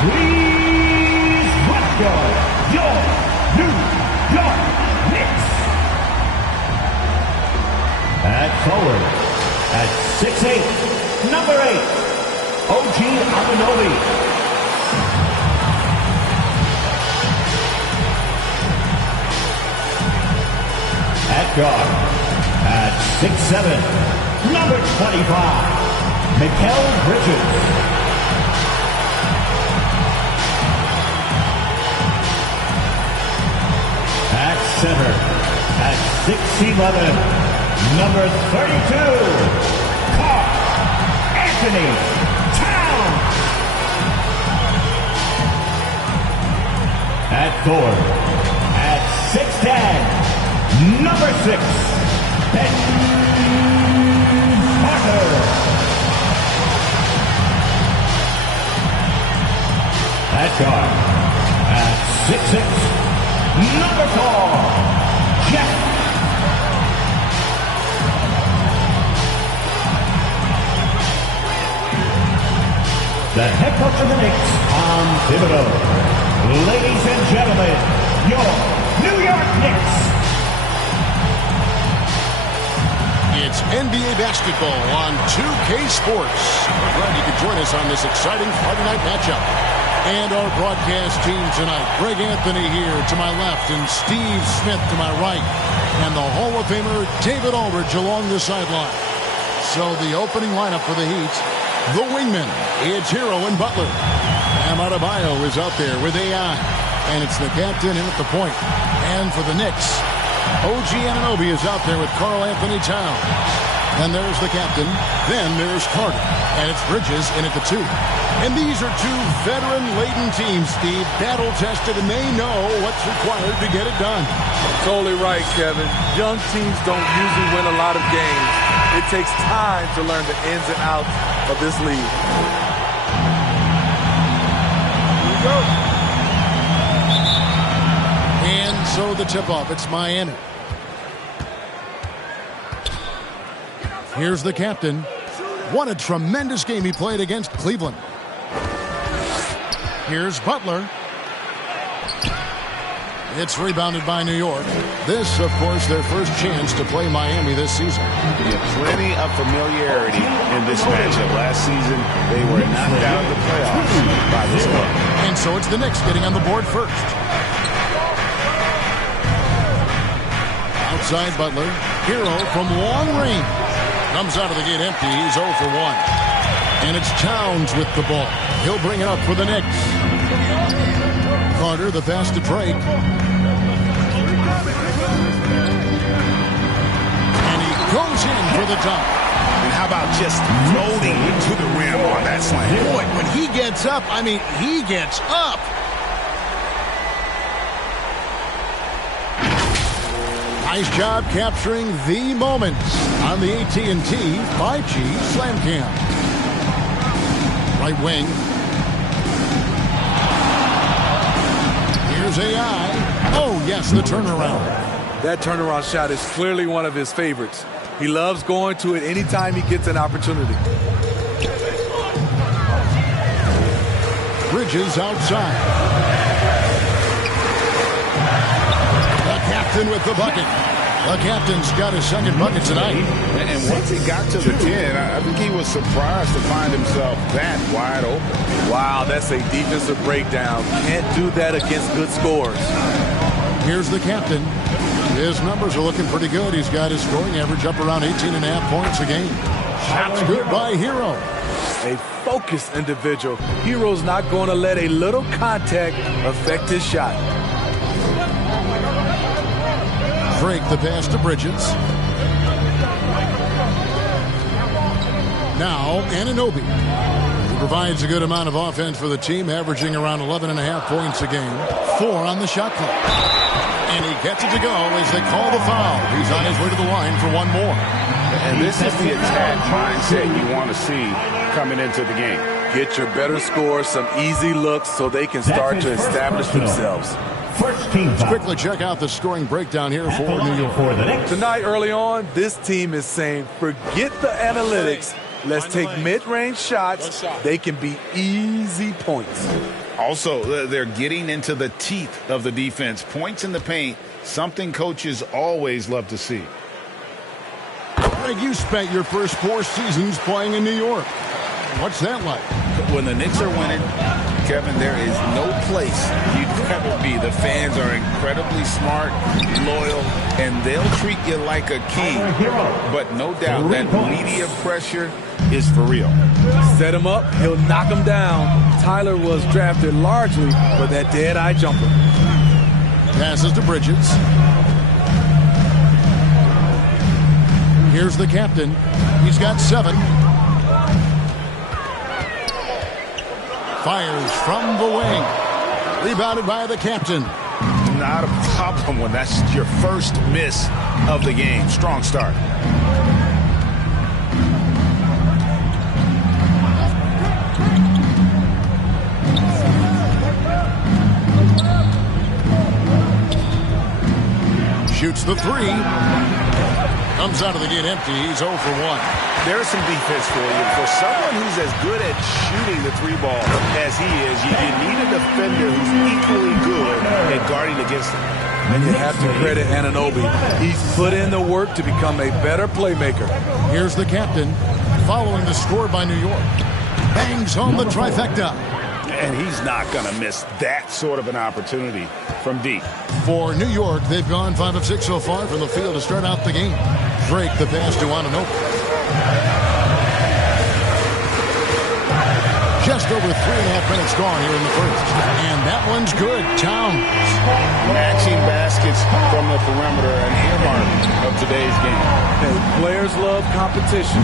Please welcome your New York Knicks. At forward, at 6'8", number 8, OG Anunoby. At guard, at 6'7", number 25, Mikal Bridges. At center, at 6'11", number 32, Karl Anthony Towns. At forward, at 6'10", number 6, Ben Carter. At guard, at 6'6", number 4, Jeff. The head coach of the Knicks, Tom Thibodeau. Ladies and gentlemen, your New York Knicks. It's NBA basketball on 2K Sports. We're glad you could join us on this exciting Friday night matchup. And our broadcast team tonight, Greg Anthony here to my left and Steve Smith to my right. And the Hall of Famer David Aldridge along the sideline. So the opening lineup for the Heat, the wingmen, it's Hero and Butler. Bam Adebayo is out there with AI. And it's the captain in at the point. And for the Knicks, OG Anunoby is out there with Karl Anthony Towns. And there's the captain. Then there's Carter. And it's Bridges in at the 2. And these are two veteran-laden teams, Steve, battle-tested, and they know what's required to get it done. Totally right, Kevin. Young teams don't usually win a lot of games. It takes time to learn the ins and outs of this league. Here we go. And so the tip-off, it's Miami. Here's the captain. What a tremendous game he played against Cleveland. Here's Butler. It's rebounded by New York. This, of course, their first chance to play Miami this season. Yeah, plenty of familiarity in this matchup. Last season, they were knocked out of the playoffs by this club. And so it's the Knicks getting on the board first. Outside Butler. Hero from long range. Comes out of the gate empty. He's 0 for 1. And it's Towns with the ball. He'll bring it up for the Knicks. Carter, the pass to Drake. And he goes in for the dunk. And how about just floating to the rim on that slam? Boy, when he gets up, I mean, he gets up. Nice job capturing the moments on the AT&T 5G Slam Cam. Right wing. Here's AI. Oh, yes, the turnaround. That turnaround shot is clearly one of his favorites. He loves going to it anytime he gets an opportunity. Bridges outside. The captain with the bucket. The captain's got his second bucket tonight. And once he got to the 10, I think he was surprised to find himself that wide open. Wow, that's a defensive breakdown. Can't do that against good scores. Here's the captain. His numbers are looking pretty good. He's got his scoring average up around 18.5 points a game. Shots good by Hero. A focused individual. Hero's not going to let a little contact affect his shot. Drake the pass to Bridges. Now Anunoby. He provides a good amount of offense for the team, averaging around 11.5 points a game. 4 on the shot clock. And he gets it to go as they call the foul. He's on his way to the line for one more. And this is the attack mindset you want to see coming into the game. Get your better scores, some easy looks so they can start to establish themselves. First team Let's quickly check out the scoring breakdown here for New York. Tonight, early on, this team is saying, forget the analytics. Let's take mid-range shots. They can be easy points. Also, they're getting into the teeth of the defense. Points in the paint, something coaches always love to see. Greg, you spent your first 4 seasons playing in New York. What's that like? When the Knicks are winning, Kevin, there is no place you'd rather be. The fans are incredibly smart, loyal, and they'll treat you like a king. But no doubt that media pressure is for real. Set him up, he'll knock him down. Tyler was drafted largely for that dead-eye jumper. Passes to Bridges. Here's the captain. He's got 7. Fires from the wing. Rebounded by the captain. Not a problem when that's your first miss of the game. Strong start. Shoots the 3. Comes out of the gate empty. He's 0 for 1. There's some defense for you. For someone who's as good at shooting the 3 ball as he is, you need a defender who's equally good at guarding against him. And you have to credit Anunoby. He's put in the work to become a better playmaker. Here's the captain, following the score by New York. Bangs home the trifecta. And he's not going to miss that sort of an opportunity from deep. For New York, they've gone 5 of 6 so far from the field to start out the game. Drake the pass to Anunoby. Just over 3.5 minutes gone here in the first. And that one's good. Towns. Matching baskets from the perimeter, an earmark of today's game. Hey, players love competition,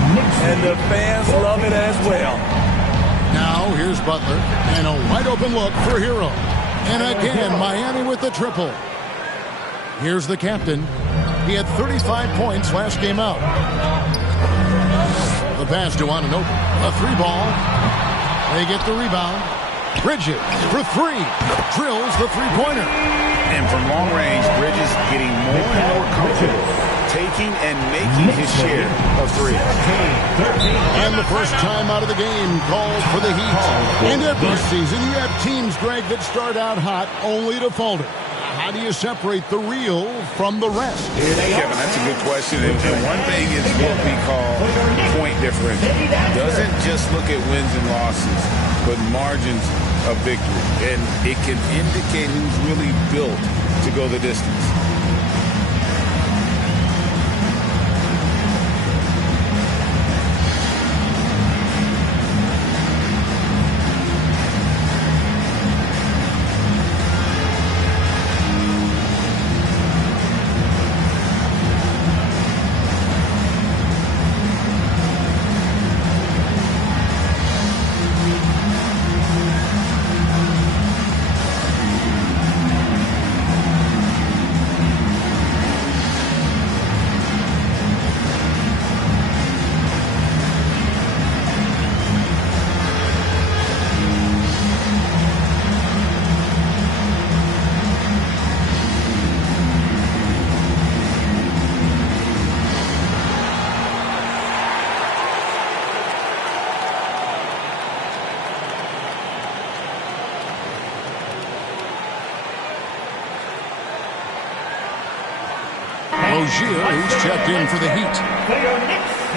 and the fans love it as well. Now here's Butler, and a wide open look for Hero. And again, Miami with the triple. Here's the captain. He had 35 points last game out. The pass to Anunoby. A 3-ball. They get the rebound. Bridges for 3. Drills the 3-pointer. And from long range, Bridges getting more and more comfortable taking and making his share of 3. And the first time out of the game called for the Heat. And every season you have teams, Greg, that start out hot only to falter. How do you separate the real from the rest? Kevin, that's a good question. And one thing is what we call point differential. Doesn't just look at wins and losses, but margins of victory. And it can indicate who's really built to go the distance. Rozier, who's checked in for the Heat.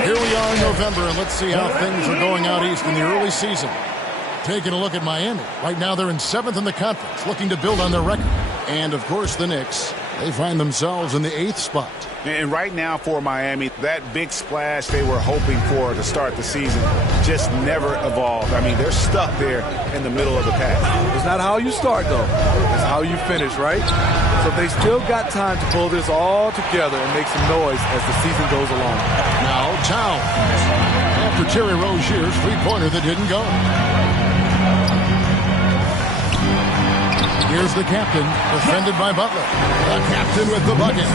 Here we are in November, and let's see how things are going out east in the early season. Taking a look at Miami. Right now they're in 7th in the conference, looking to build on their record. And, of course, the Knicks. They find themselves in the 8th spot. And right now for Miami, that big splash they were hoping for to start the season just never evolved. I mean, they're stuck there in the middle of the pack. It's not how you start, though. It's how you finish, right? So they still got time to pull this all together and make some noise as the season goes along. Now, Towns. After Terry Rozier's 3-pointer that didn't go. Here's the captain, defended by Butler. The captain with the bucket.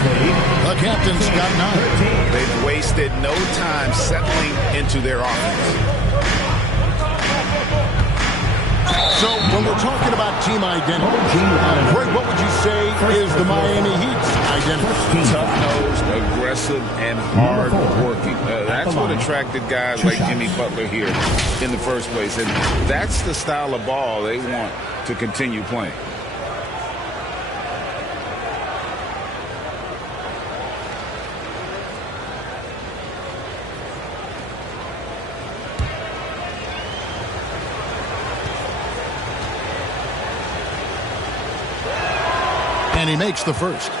The captain's got 9. They've wasted no time settling into their offense. So, when we're talking about team identity, Greg, what would you say is the Miami Heat's identity? Tough-nosed, aggressive, and hard-working. That's what attracted guys like Jimmy Butler here in the first place. And that's the style of ball they want to continue playing. And he makes the first.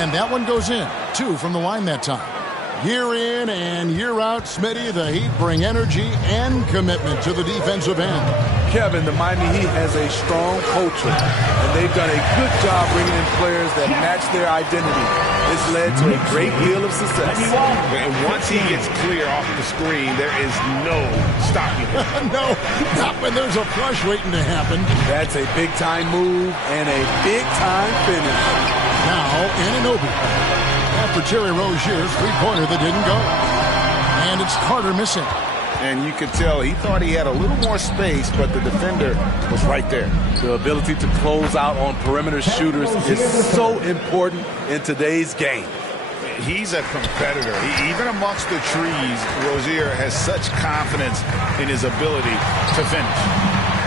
And that one goes in. 2 from the line that time. Year in and year out, Smitty, the Heat bring energy and commitment to the defensive end. Kevin, the Miami Heat has a strong culture, and they've done a good job bringing in players that match their identity. It's led to a great deal of success. And once he gets clear off the screen, there is no stopping him. No, not when there's a flush waiting to happen. That's a big-time move and a big-time finish. Now, Anunoby. After Terry Rozier's three-pointer that didn't go. And it's Carter missing. And you could tell he thought he had a little more space, but the defender was right there. The ability to close out on perimeter shooters is so important in today's game. He's a competitor. Even amongst the trees, Rozier has such confidence in his ability to finish.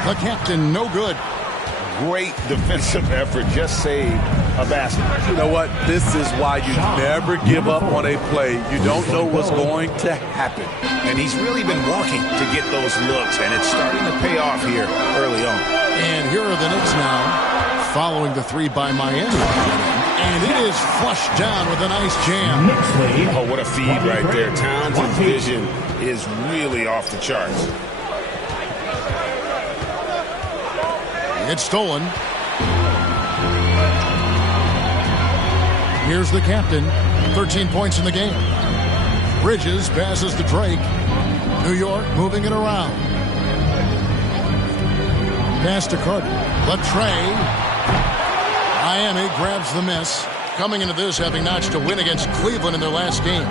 The captain, no good. Great defensive effort, just saved a basket. You know what? This is why you never give up on a play. You don't know what's going to happen. And he's really been working to get those looks, and it's starting to pay off here early on. And here are the Knicks now, following the 3 by Miami. And it is flushed down with a nice jam. Oh, what a feed right there. Towns' vision is really off the charts. It's stolen. Here's the captain. 13 points in the game. Bridges passes to Drake. New York moving it around. Pass to Carter. Latrey. Miami grabs the miss. Coming into this having notched a win against Cleveland in their last game.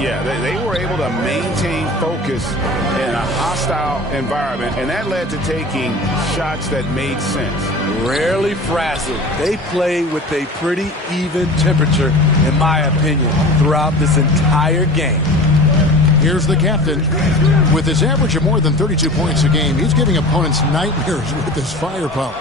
Yeah, they were able to maintain focus in a hostile environment, and that led to taking shots that made sense. Rarely frazzled. They play with a pretty even temperature, in my opinion, throughout this entire game. Here's the captain. With his average of more than 32 points a game, he's giving opponents nightmares with his firepower.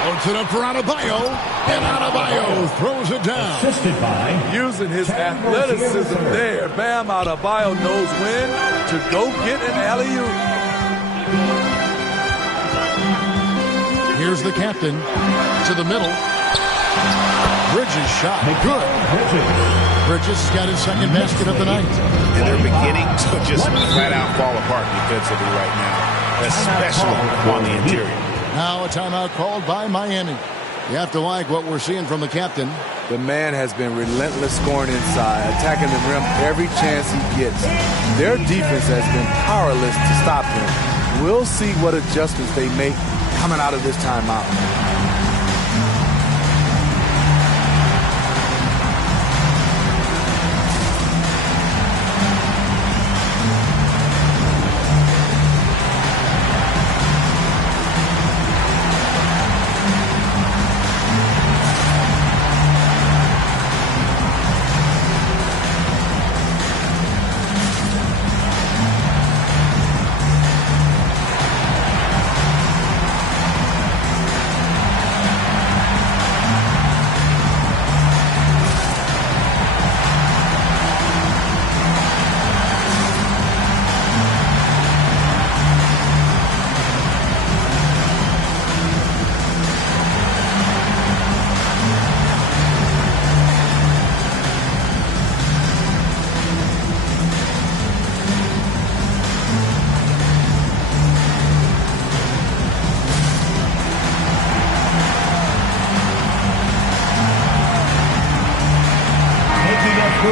Puts it up for Adebayo, and Adebayo throws it down. Assisted by using his athleticism there. Bam Adebayo knows when to go get an alley-oop. Here's the captain to the middle. Bridges shot. Good. Bridges got his second basket of the night. And they're beginning to just flat out fall apart defensively right now, especially on the interior. Now a timeout called by Miami. You have to like what we're seeing from the captain. The man has been relentless scoring inside, attacking the rim every chance he gets. Their defense has been powerless to stop him. We'll see what adjustments they make coming out of this timeout.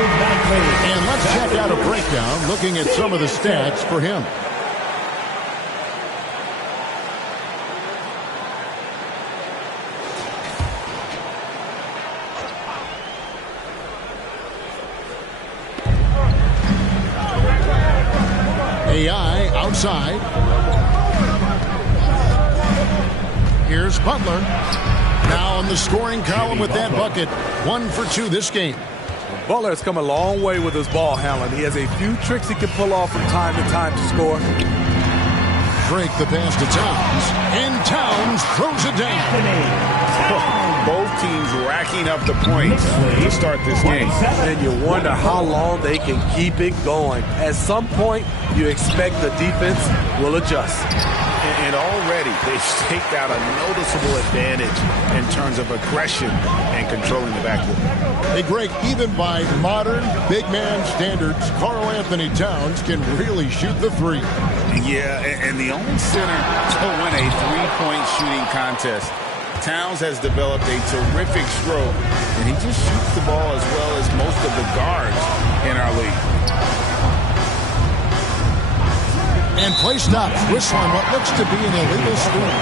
And let's check out a breakdown looking at some of the stats for him. AI high outside. Here's Butler. Now on the scoring column with that bucket. 1 for 2 this game. Butler has come a long way with his ball handling. He has a few tricks he can pull off from time to time to score. Drake the pass to Towns. And Towns throws it down. Both teams racking up the points to start this game. And you wonder how long they can keep it going. At some point, you expect the defense will adjust. And already they've staked out a noticeable advantage in terms of aggression and controlling the backcourt. Hey, Greg, even by modern big man standards, Karl Anthony Towns can really shoot the three. Yeah, and the only center to win a three-point shooting contest. Towns has developed a terrific stroke, and he just shoots the ball as well as most of the guards in our league. And play stops. Whistle on what looks to be an illegal screen.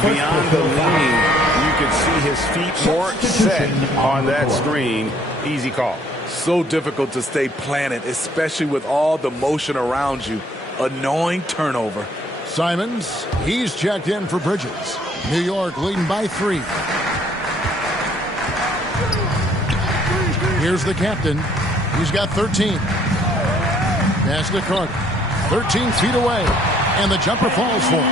Beyond the lane, you could see his feet more set on that screen. Easy call. So difficult to stay planted, especially with all the motion around you. Annoying turnover. Simons, he's checked in for Bridges. New York leading by 3. Here's the captain. He's got 13. Pass to Carter. 13 feet away. And the jumper falls for him.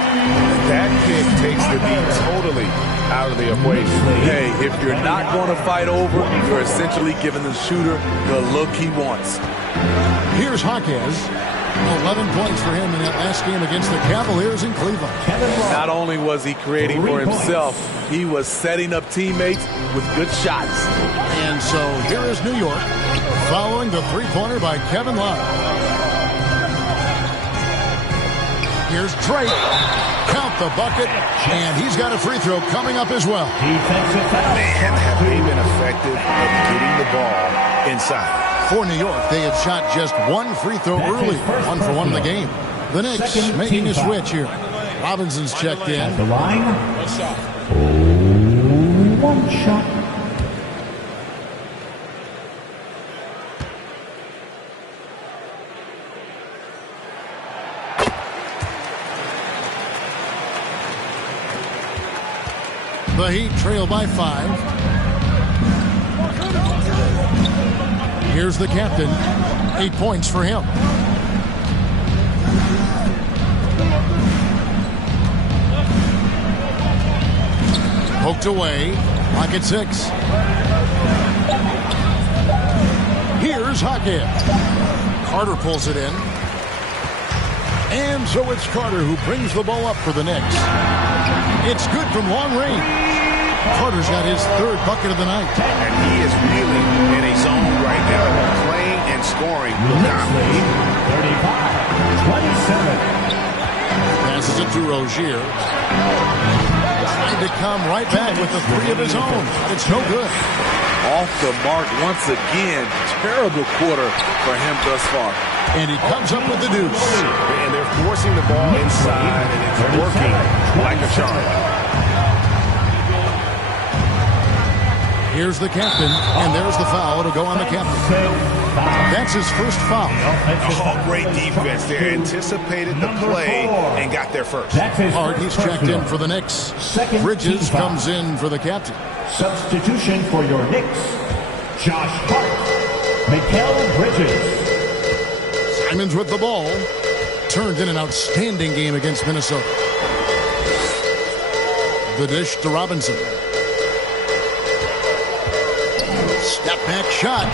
That kick takes the beat totally out of the equation. Hey, if you're not going to fight over, you're essentially giving the shooter the look he wants. Here's Jaquez. 11 points for him in that last game against the Cavaliers in Cleveland. Not only was he creating for himself, he was setting up teammates with good shots. And so here is New York following the three-pointer by Kevin Love. Here's Drake. Count the bucket, and he's got a free throw coming up as well. Man, have they been effective at getting the ball inside. For New York, they had shot just one free throw early, 1 for 1 in the game. The Knicks making a switch here. Robinson's checked in. The line. One shot. The Heat trail by 5. Here's the captain. 8 points for him. Poked away. Lock at 6. Here's Jaquez. Carter pulls it in. And so it's Carter who brings the ball up for the Knicks. It's good from long range. Carter's got his 3rd bucket of the night. And he is really in a zone right now, playing and scoring. 35-27. Passes it to Rozier. Trying to come right back with the 3 of his own. It's no good. Off the mark once again. Terrible quarter for him thus far. And he comes up with the deuce. And they're forcing the ball inside, and it's working like a charm. Here's the captain, and there's the foul to go on the captain. That's his first foul. Oh, great defense there. Anticipated the play and got there first. Hart, he's checked in for the Knicks. Bridges comes in for the captain. Substitution for your Knicks. Josh Hart. Mikal Bridges. Simons with the ball. Turned in an outstanding game against Minnesota. The dish to Robinson. Step back shot,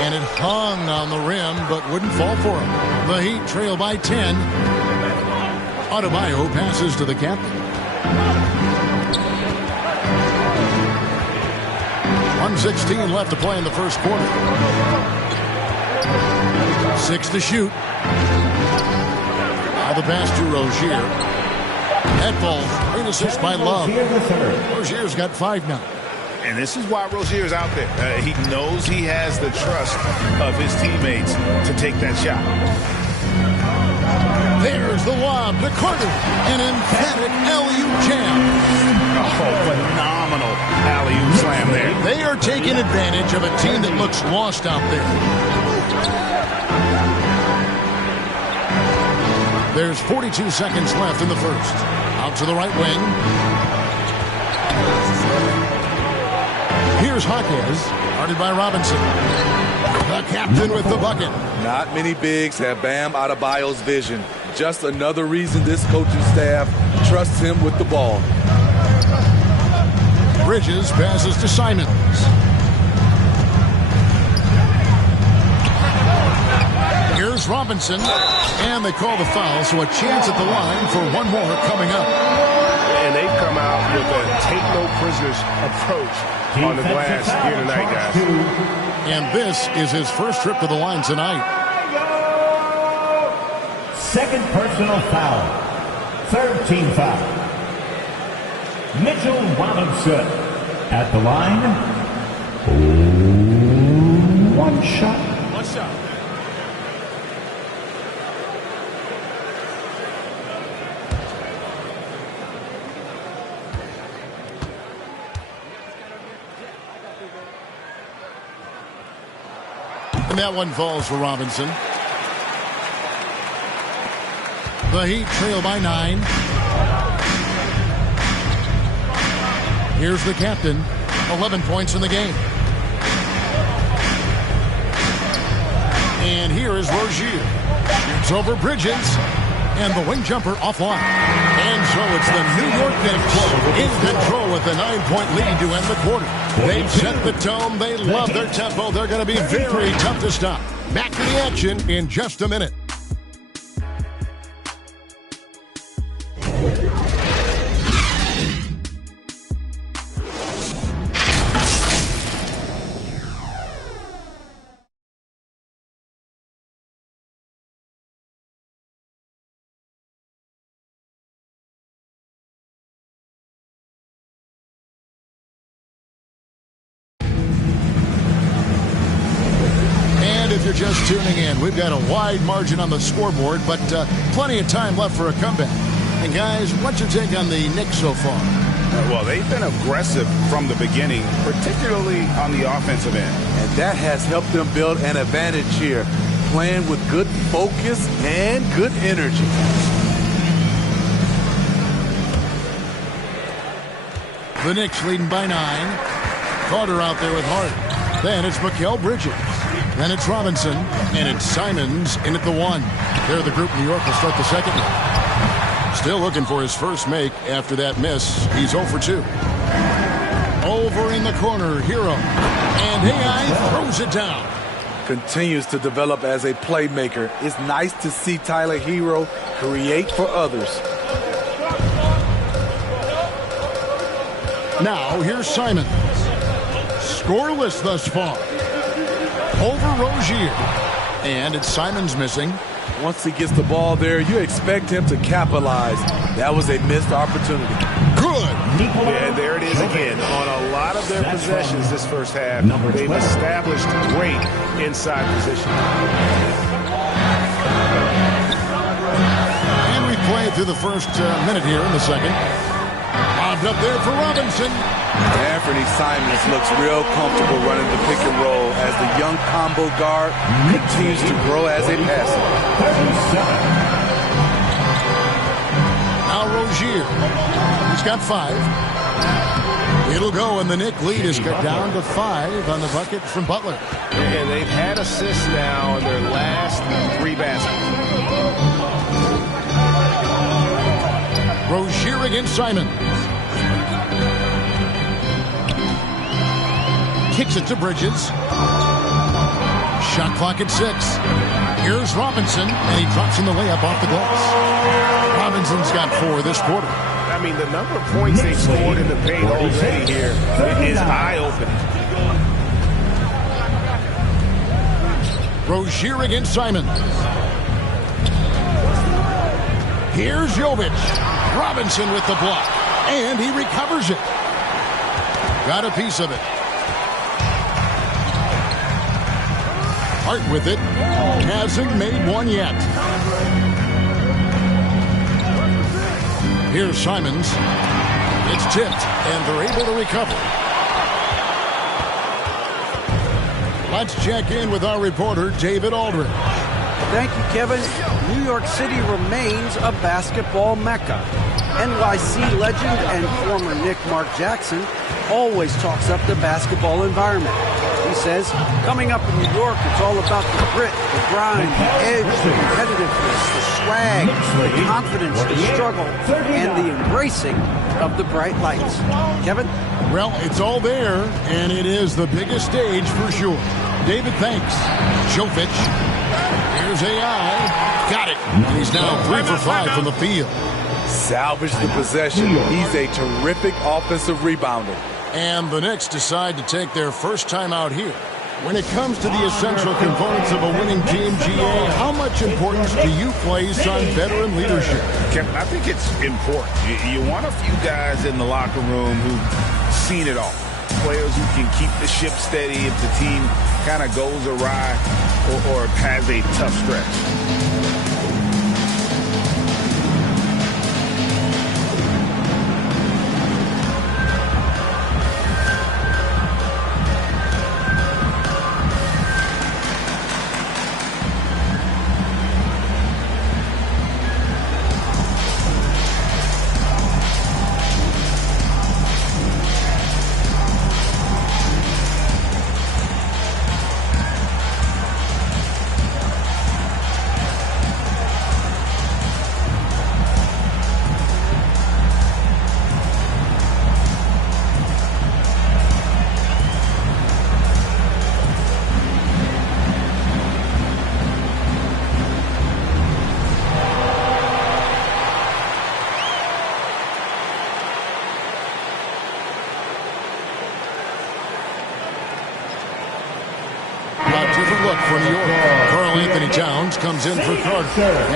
and it hung on the rim, but wouldn't fall for him. The Heat trail by 10. Adebayo passes to the captain. 1:16 left to play in the first quarter. 6 to shoot. Now the pass to Rozier. That falls. Great assist by Love. Rozier's got 5 now. And this is why Rozier's out there. He knows he has the trust of his teammates to take that shot. There's the lob to Carter. An emphatic alley-oop jam. Oh, phenomenal alley-oop slam there. They are taking advantage of a team that looks lost out there. There's 42 seconds left in the first. Out to the right wing. Here's Jaquez, guarded by Robinson. The captain with the bucket. Not many bigs have Bam Adebayo's vision. Just another reason this coaching staff trusts him with the ball. Bridges passes to Simons. Here's Robinson, and they call the foul, so a chance at the line for one more coming up. And they've come out with a take-no-prisoners approach on the glass here tonight, guys. And this is his first trip to the line tonight. Second personal foul. Third team foul. Mitchell Robinson at the line. One shot. One shot. And that one falls for Robinson. The Heat trail by 9. Here's the captain. 11 points in the game. And here is Rozier. Shoots over Bridges. And the wing jumper offline. And so it's the New York Knicks in control with a 9-point lead to end the quarter. They've set the tone. They love their tempo. They're going to be very tough to stop. Back to the action in just a minute. If you're just tuning in, we've got a wide margin on the scoreboard, but plenty of time left for a comeback. And guys, what's your take on the Knicks so far? Well, they've been aggressive from the beginning, particularly on the offensive end. And that has helped them build an advantage here, playing with good focus and good energy. The Knicks leading by 9. Carter out there with Hart. Then it's Mikal Bridges. Then it's Robinson, and it's Simons in at the 1. There, the group New York will start the second one. Still looking for his first make after that miss. He's 0 for 2. Over in the corner, Hero. And AI throws it down. Continues to develop as a playmaker. It's nice to see Tyler Hero create for others. Now, here's Simons. Scoreless thus far. Over Rozier. And it's Simons missing. Once he gets the ball there, you expect him to capitalize. That was a missed opportunity. Good. Yeah, there it is again. On a lot of their possessions this first half, they've established great inside position. And we play through the first minute here in the second. Lobbed up there for Robinson. Anthony Simons looks real comfortable running the pick and roll as the young combo guard continues to grow as a passer. Now Rozier. He's got 5. It'll go, and the Knick lead is cut down to 5 on the bucket from Butler. And they've had assists now on their last 3 baskets. Rozier against Simons. Kicks it to Bridges. Shot clock at 6. Here's Robinson, and he drops in the layup off the glass. Robinson's got 4 this quarter. I mean, the number of points they've scored in the paint already here is eye-opening. Rozier against Simons. Here's Jovic. Robinson with the block, and he recovers it. Got a piece of it. Hart with it. Hasn't made one yet. Here's Simons. It's tipped, and they're able to recover. Let's check in with our reporter, David Aldridge. Thank you, Kevin, New York City remains a basketball mecca. NYC legend and former Knick Mark Jackson always talks up the basketball environment. He says, coming up in New York, it's all about the grit, the grind, the edge, the competitiveness, the swag, the confidence, the struggle, and the embracing of the bright lights. Kevin? Well, it's all there, and it is the biggest stage for sure. David, thanks. Jovic. Here's AI. Got it. And he's now 3 for 5 from the field. Salvage the possession. He's a terrific offensive rebounder. And the Knicks decide to take their first time out here. When it comes to the essential components of a winning team, GA, how much importance do you place on veteran leadership? Kevin, I think it's important. You want a few guys in the locker room who've seen it all. Players who can keep the ship steady if the team kind of goes awry or has a tough stretch. Look for New York. Karl-Anthony Towns comes in for Carter.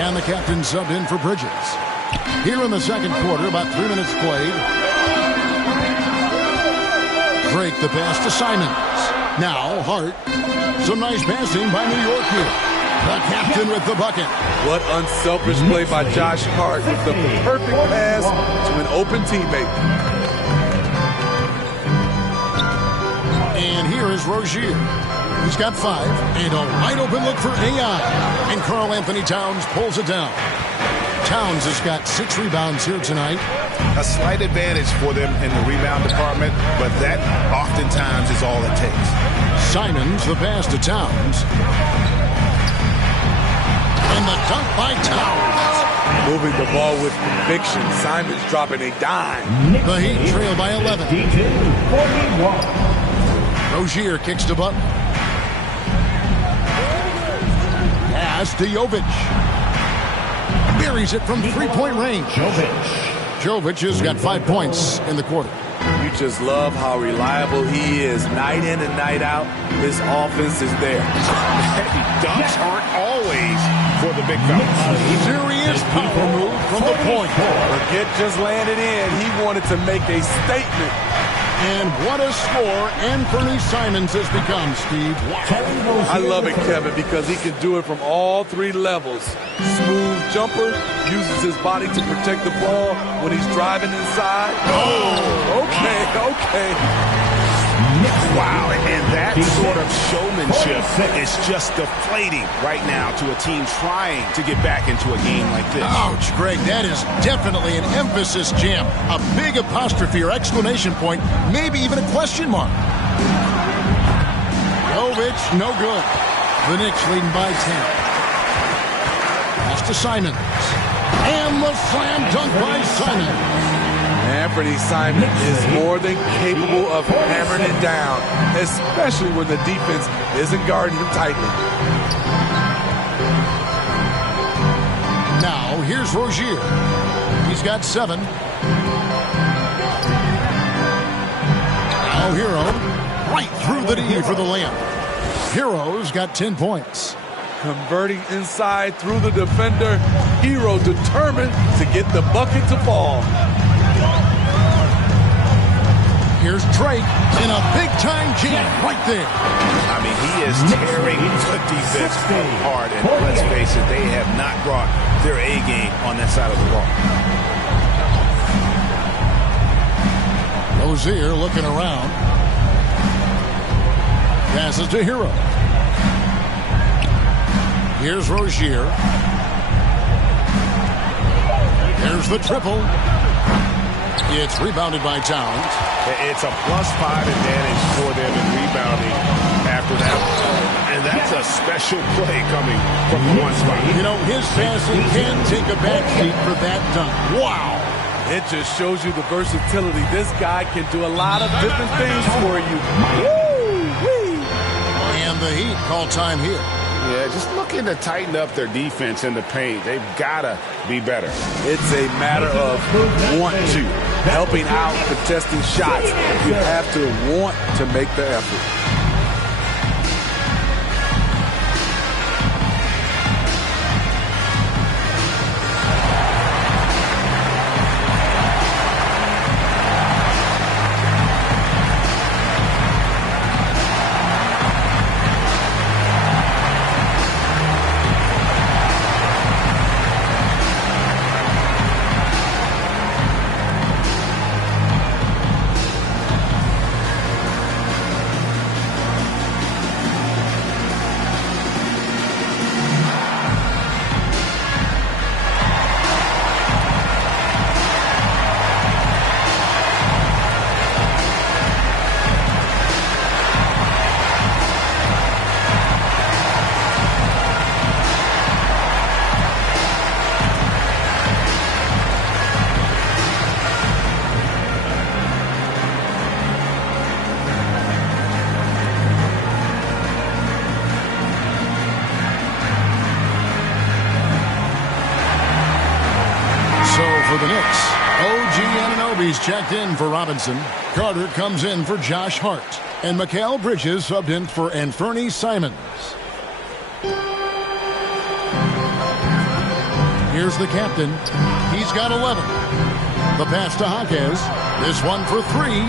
And the captain subbed in for Bridges. Here in the second quarter, about 3 minutes played. Drake the pass to Simons. Now Hart. Some nice passing by New York here. The captain with the bucket. What unselfish play by Josh Hart with the perfect pass to an open teammate. And here is Rozier. He's got 5, and a wide open look for AI. And Karl-Anthony Towns pulls it down. Towns has got 6 rebounds here tonight. A slight advantage for them in the rebound department, but that oftentimes is all it takes. Simons, the pass to Towns. And the dunk by Towns. Moving the ball with conviction. Simons dropping a dime. The Heat trail by 11. 41. Rozier kicks to Butler. Pass to Jovic. Buries it from three-point range. Jovic has got 5 points in the quarter. You just love how reliable he is. Night in and night out, this offense is there. Dunks aren't always for the big fellas. Serious power move from the point. Forget just landed in. He wanted to make a statement. And what a score Anthony Simons has become, Steve. I love it, Kevin, because he can do it from all 3 levels. Smooth jumper, uses his body to protect the ball when he's driving inside. Oh, okay. Wow, and that sort of showmanship is just deflating right now to a team trying to get back into a game like this. Ouch, Greg, that is definitely an emphasis jam. A big apostrophe or exclamation point, maybe even a question mark. Jovic, no good. The Knicks leading by 10. Pass to Simons. And the slam dunk by Simons. Anthony Simons is more than capable of hammering it down, especially when the defense isn't guarding him tightly. Now, here's Rozier. He's got 7. Now Hero, right through the D for the layup. Hero's got 10 points. Converting inside through the defender. Hero determined to get the bucket to fall. Here's Drake in a big-time jam right there. I mean, he is tearing the defense apart, and let's face it, they have not brought their A-game on that side of the ball. Rozier looking around. Passes to Hero. Here's Rozier. There's the triple. It's rebounded by Towns. It's a +5 advantage for them in rebounding after that. And that's a special play coming from the one spot. You know, his passing can take a back seat for that dunk. Wow. It just shows you the versatility. This guy can do a lot of different things for you. Woo-wee. And the Heat call time here. Yeah, just looking to tighten up their defense in the paint. They've got to be better. It's a matter of want to. Helping out, contesting shots. You have to want to make the effort. For the Knicks, OG Anunoby's checked in for Robinson. Carter comes in for Josh Hart. And Mikal Bridges subbed in for Anfernee Simons. Here's the captain. He's got 11. The pass to Jaquez. This one for 3.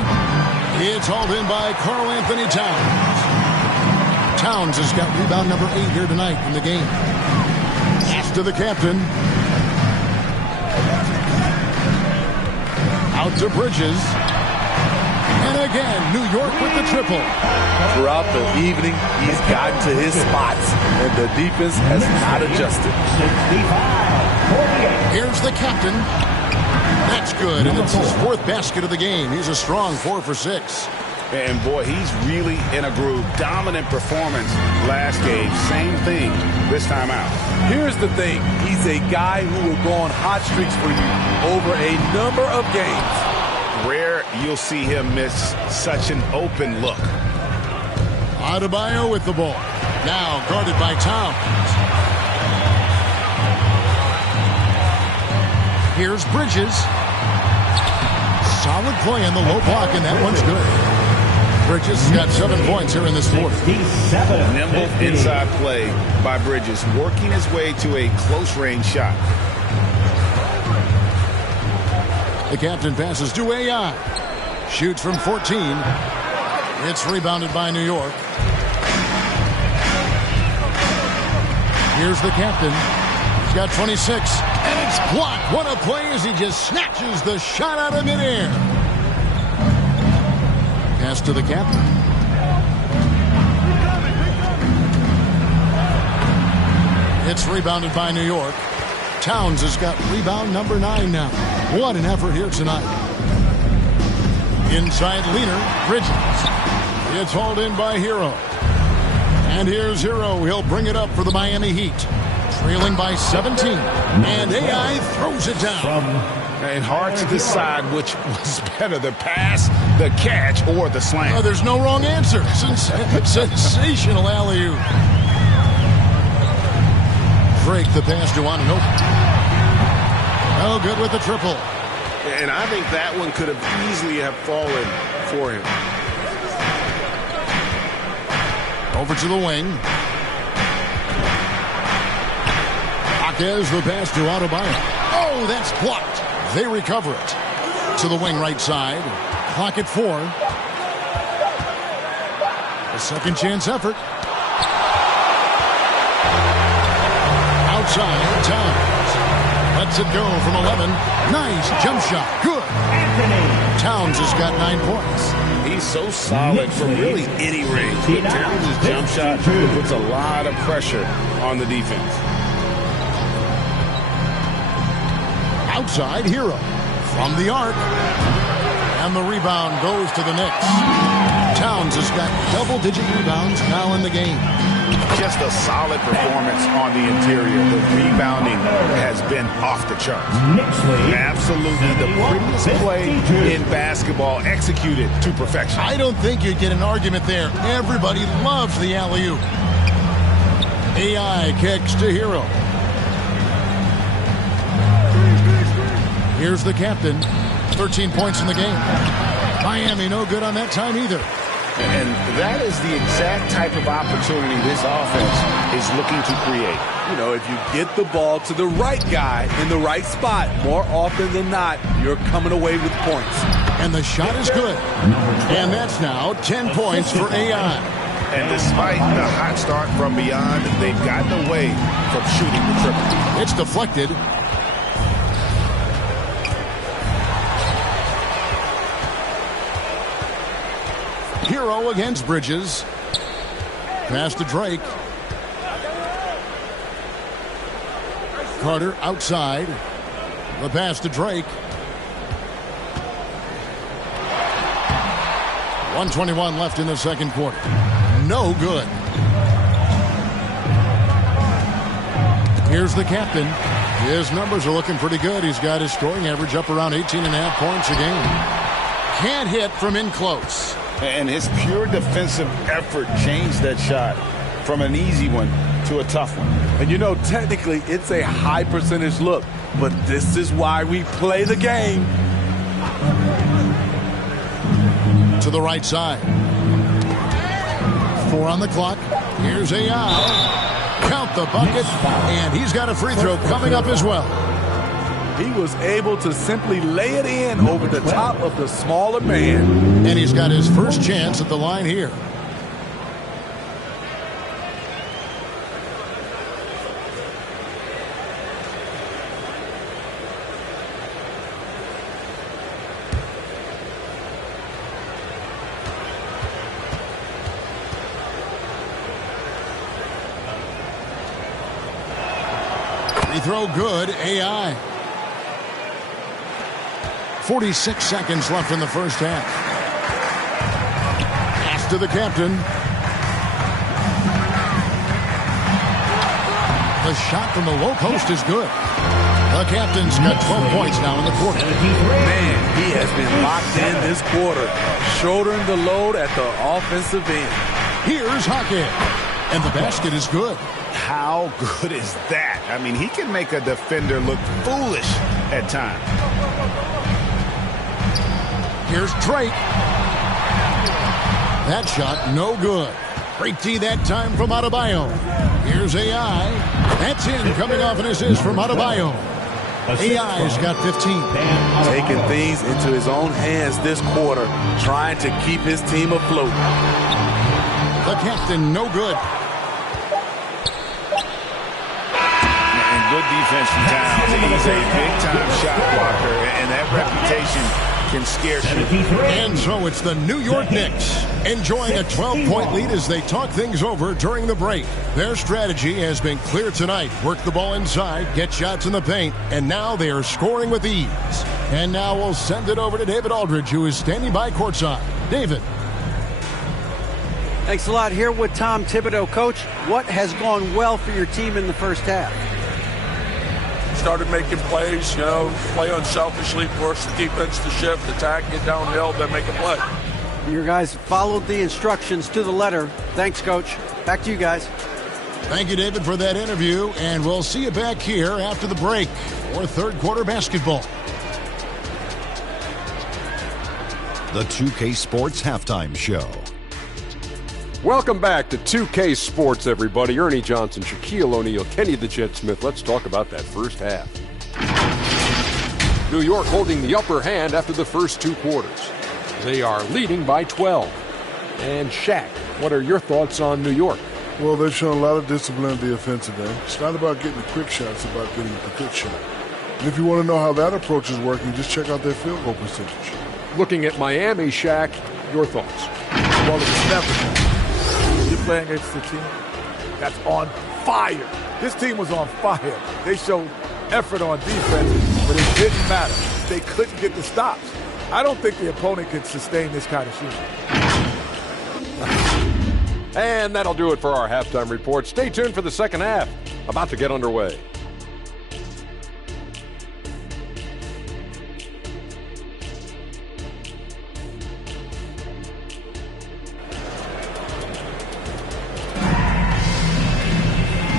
It's hauled in by Karl Anthony Towns. Towns has got rebound number 8 here tonight in the game. Pass to the captain. Out to Bridges. And again, New York with the triple. Throughout the evening, he's gotten to his spots, and the defense has not adjusted. 65-48. Here's the captain. That's good, and it's his 4th basket of the game. He's a strong 4 for 6. And boy, he's really in a groove. Dominant performance last game. Same thing this time out. Here's the thing. He's a guy who will go on hot streaks for you over a number of games. Rare you'll see him miss such an open look. Adebayo with the ball. Now guarded by Towns. Here's Bridges. Solid play in the low block, and that one's good. Bridges has got 7 points here in this quarter. Nimble inside play by Bridges, working his way to a close-range shot. The captain passes to AI. Shoots from 14. It's rebounded by New York. Here's the captain. He's got 26. And it's blocked. What a play as he just snatches the shot out of midair. Pass to the captain. It's rebounded by New York. Towns has got rebound number 9 now. What an effort here tonight. Inside leaner, Bridges. It's hauled in by Hero. And here's Hero. He'll bring it up for the Miami Heat. Trailing by 17. And AI throws it down. And hard to decide which was better, the pass, the catch, or the slam. Oh, there's no wrong answer. Sensational alley-oop. Drake the pass to Anunoby. Oh, good with the triple. And I think that one could have easily have fallen for him. Over to the wing. Jaquez the pass to Adebayo. Oh, that's blocked. They recover it. To the wing right side. Clock at 4. A second chance effort. Outside, Towns. Lets it go from 11. Nice jump shot. Good. Towns has got 9 points. He's so solid from really any range. But Towns' jump shot puts a lot of pressure on the defense. Outside Hero from the arc. And the rebound goes to the Knicks. Towns has got double-digit rebounds now in the game. Just a solid performance on the interior. The rebounding has been off the charts. Absolutely the prettiest play in basketball, executed to perfection. I don't think you'd get an argument there. Everybody loves the alley-oop. AI kicks to Hero. Here's the captain. 13 points in the game. Miami no good on that time either. And that is the exact type of opportunity this offense is looking to create. You know, if you get the ball to the right guy in the right spot, more often than not, you're coming away with points. And the shot is good. And that's now 10 points for AI. And despite the hot start from beyond, they've gotten away from shooting the triple. It's deflected. Hero against Bridges. Pass to Drake. Carter outside. The pass to Drake. 1:21 left in the second quarter. No good. Here's the captain. His numbers are looking pretty good. He's got his scoring average up around 18.5 points a game. Can't hit from in close. And his pure defensive effort changed that shot from an easy one to a tough one. And you know, technically, it's a high percentage look, but this is why we play the game. To the right side. 4 on the clock. Here's AI. Count the bucket, and he's got a free throw coming up as well. He was able to simply lay it in over the top of the smaller man. And he's got his first chance at the line here. Free throw good, AI. 46 seconds left in the first half. Pass to the captain. The shot from the low post is good. The captain's got 12 points now in the quarter. Man, he has been locked in this quarter, shouldering the load at the offensive end. Here's Hackett, and the basket is good. How good is that? I mean, he can make a defender look foolish at times. Here's Drake. That shot, no good. Great D that time from Adebayo. Here's AI. That's in, coming off an assist from Adebayo. AI's got 15. Taking things into his own hands this quarter, trying to keep his team afloat. The captain, no good. And good defense from Towns. He's a big-time shot blocker, and that reputation can scare you. And so it's the New York Knicks enjoying a 12-point lead as they talk things over during the break. Their strategy has been clear tonight. Work the ball inside, get shots in the paint, and now they are scoring with ease. And now we'll send it over to David Aldridge, who is standing by courtside. David. Thanks a lot. Here with Tom Thibodeau. Coach, what has gone well for your team in the first half? Started making plays, play unselfishly, force the defense to shift, attack, get downhill, then make a play. Your guys followed the instructions to the letter. Thanks, Coach. Back to you guys. Thank you, David, for that interview, and we'll see you back here after the break for third quarter basketball. The 2K Sports Halftime Show. Welcome back to 2K Sports, everybody. Ernie Johnson, Shaquille O'Neal, Kenny the Jet Smith. Let's talk about that first half. New York holding the upper hand after the first 2 quarters. They are leading by 12. And Shaq, what are your thoughts on New York? Well, they've shown a lot of discipline at the offensive end. It's not about getting the quick shot, it's about getting the good shot. And if you want to know how that approach is working, just check out their field goal percentage. Looking at Miami, Shaq, your thoughts? Well, it's never. You're playing against a team that's on fire. This team was on fire. They showed effort on defense, but it didn't matter. They couldn't get the stops. I don't think the opponent could sustain this kind of shooting. And that'll do it for our halftime report. Stay tuned for the second half, about to get underway.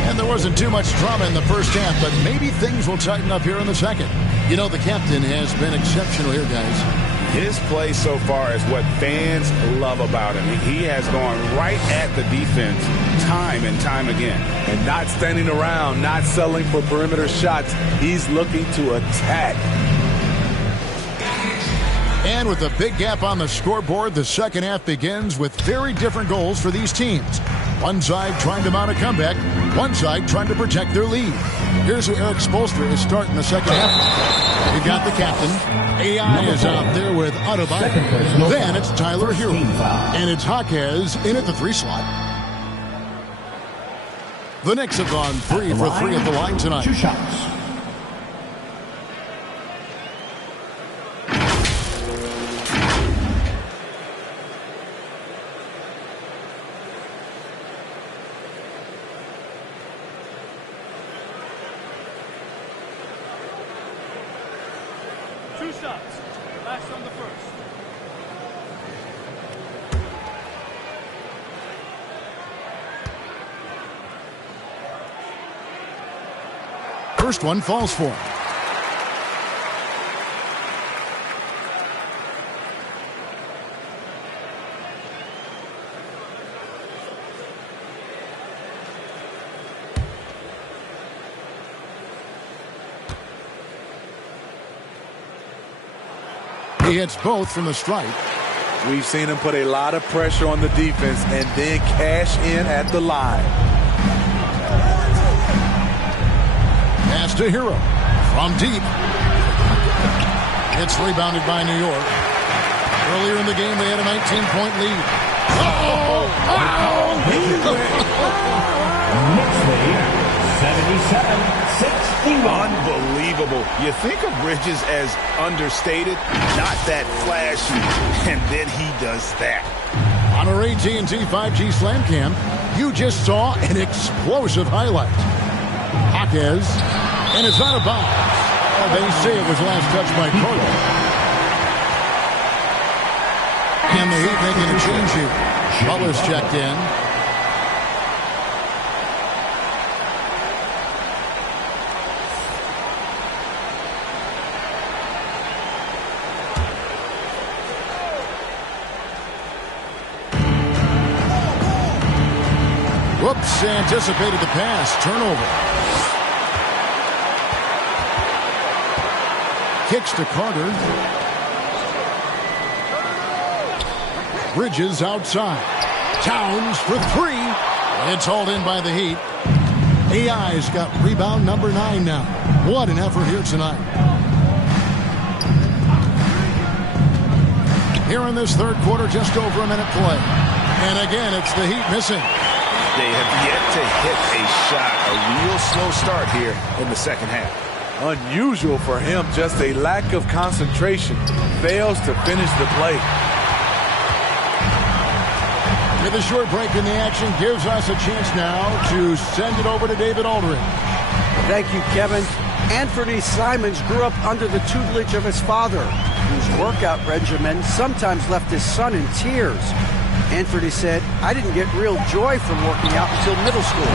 And there wasn't too much drama in the first half, but maybe things will tighten up here in the second. You know, the captain has been exceptional here, guys. His play so far is what fans love about him. He has gone right at the defense time and time again. And not standing around, not settling for perimeter shots. He's looking to attack. And with a big gap on the scoreboard, the second half begins with very different goals for these teams. One side trying to mount a comeback, one side trying to protect their lead. Here's who Eric Spoelstra is starting the second half. You got the captain. AI is out there with Autobot. Then it's Tyler Hero. And it's Jaquez in at the 3 slot. The Knicks have gone 3 for 3 at the line tonight. 2 shots. First one falls for him. He hits both from the stripe. We've seen him put a lot of pressure on the defense and then cash in at the line. Pass to Hero from deep. It's rebounded by New York. Earlier in the game, they had a 19-point lead. Knicks lead, 77-61. Unbelievable. You think of Bridges as understated, not that flashy, and then he does that. On our AT&T 5G Slam Cam, you just saw an explosive highlight. Jaquez, and it's out of bounds. They say it was last touched by Carter. And the Heat making a change here. Butler's checked in. Whoops, anticipated the pass. Turnover. Kicks to Carter. Bridges outside. Towns for 3. It's hauled in by the Heat. AI's got rebound number 9 now. What an effort here tonight. Here in this third quarter, just over a minute play. And again, it's the Heat missing. They have yet to hit a shot. A real slow start here in the second half. Unusual for him, just a lack of concentration. Fails to finish the play. With a short break in the action, gives us a chance now to send it over to David Aldridge. Thank you, Kevin. Anthony Simons grew up under the tutelage of his father, whose workout regimen sometimes left his son in tears. Anthony said, "I didn't get real joy from working out until middle school.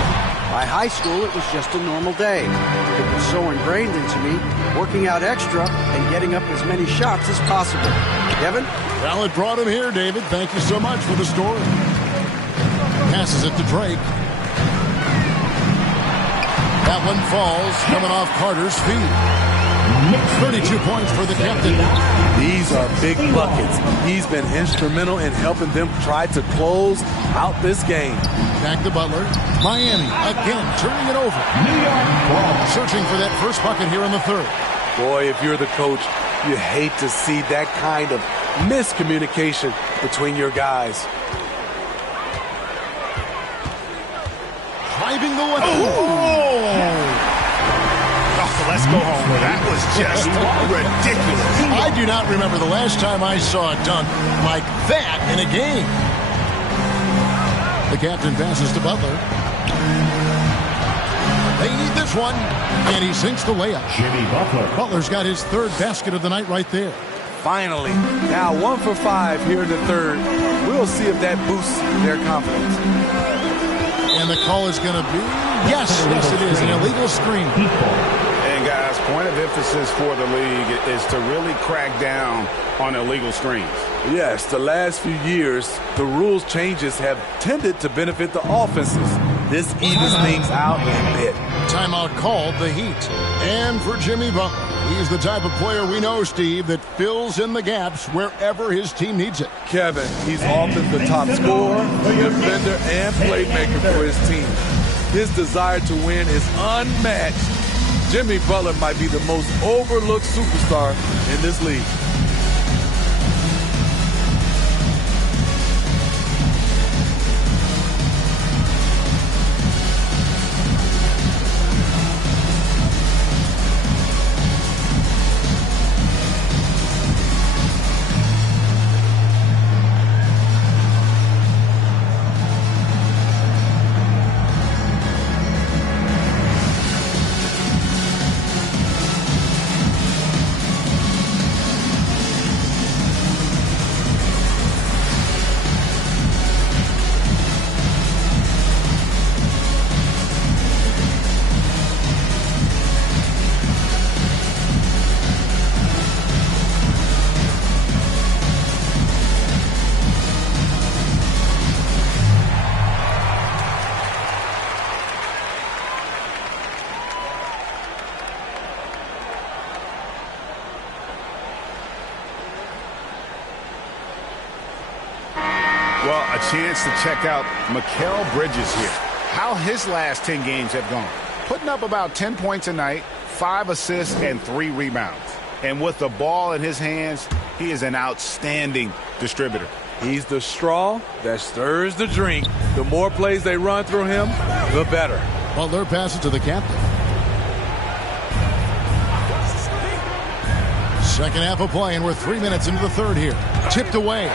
By high school, it was just a normal day. It was so ingrained into me, working out extra and getting up as many shots as possible." Kevin? Well, it brought him here, David. Thank you so much for the story. Passes it to Drake. That one falls, coming off Carter's feet. 32 points for the captain. These are big buckets. He's been instrumental in helping them try to close out this game. Back to Butler. Miami again turning it over. New York ball. Searching for that first bucket here in the third. Boy, if you're the coach, you hate to see that kind of miscommunication between your guys. Driving the way. Let's go home. That was just ridiculous. I do not remember the last time I saw a dunk like that in a game. The captain passes to Butler. They need this one, and he sinks the layup. Jimmy Butler. Butler's got his third basket of the night right there. Finally, now 1 for 5 here in the third. We'll see if that boosts their confidence. And the call is going to be, yes, it is, an illegal screen. And guys, point of emphasis for the league is to really crack down on illegal screens. Yes, the last few years, the rules changes have tended to benefit the offenses. This evens things out a bit. Timeout called, the Heat. And for Jimmy Butler, he's the type of player we know, Steve, that fills in the gaps wherever his team needs it. Kevin, he's often the top scorer, defender, and playmaker for his team. His desire to win is unmatched. Jimmy Butler might be the most overlooked superstar in this league. Well, a chance to check out Mikal Bridges here. How his last 10 games have gone. Putting up about 10 points a night, 5 assists, and 3 rebounds. And with the ball in his hands, he is an outstanding distributor. He's the straw that stirs the drink. The more plays they run through him, the better. Butler passes to the captain. Second half of play, and we're 3 minutes into the third here. Tipped away.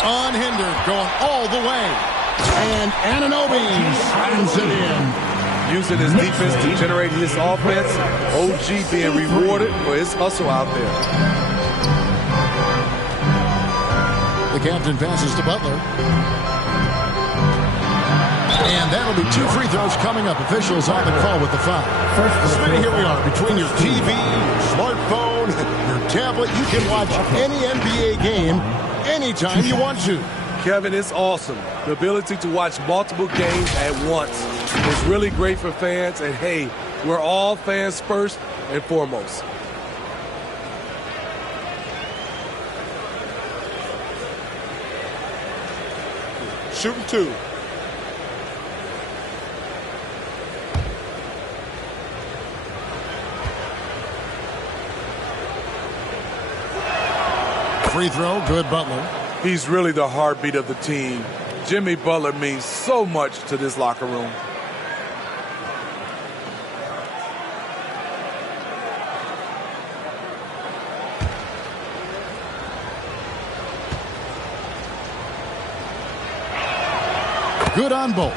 Unhindered, going all the way. And Anunoby slams it in. Using his defense to generate his offense. OG being rewarded for his hustle out there. The captain passes to Butler. And that'll be 2 free throws coming up. Officials on the call with the foul. Smitty, here we are. Between your TV, your smartphone, your tablet, you can watch any NBA game anytime you want to. Kevin, it's awesome. The ability to watch multiple games at once is really great for fans. And hey, we're all fans first and foremost. Shooting 2. Free throw, good. Butler. He's really the heartbeat of the team. Jimmy Butler means so much to this locker room. Good on both.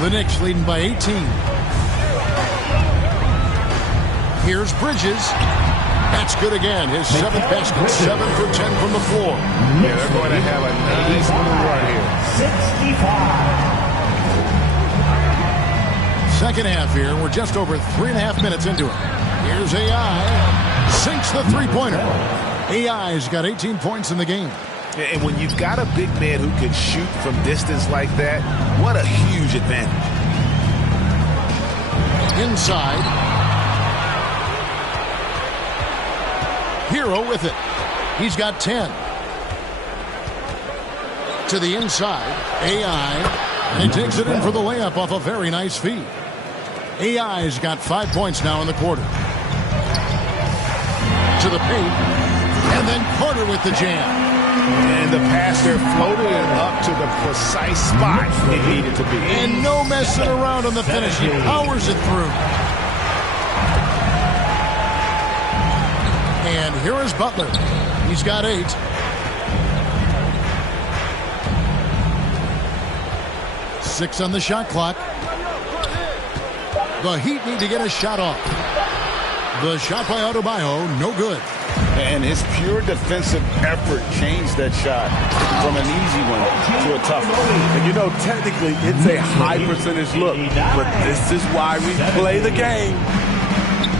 The Knicks leading by 18. Here's Bridges. That's good again. His 7th basket, 7 for 10 from the floor. Yeah, they're going to have a nice little run here. 65. Second half here. We're just over 3.5 minutes into it. Here's AI. Sinks the three-pointer. AI's got 18 points in the game. And when you've got a big man who can shoot from distance like that, what a huge advantage. Inside. Hero with it. He's got 10. To the inside. AI. And he takes it in for the layup off a very nice feed. AI's got 5 points now in the quarter. To the paint. And then Carter with the jam. And the pass there floated it up to the precise spot it needed to be. And no messing around on the finish. He powers it through. And here is Butler. He's got 8. Six on the shot clock. The Heat need to get a shot off. The shot by Adebayo, no good. And his pure defensive effort changed that shot from an easy one to a tough one. And you know, technically, it's a high percentage look, but this is why we play the game.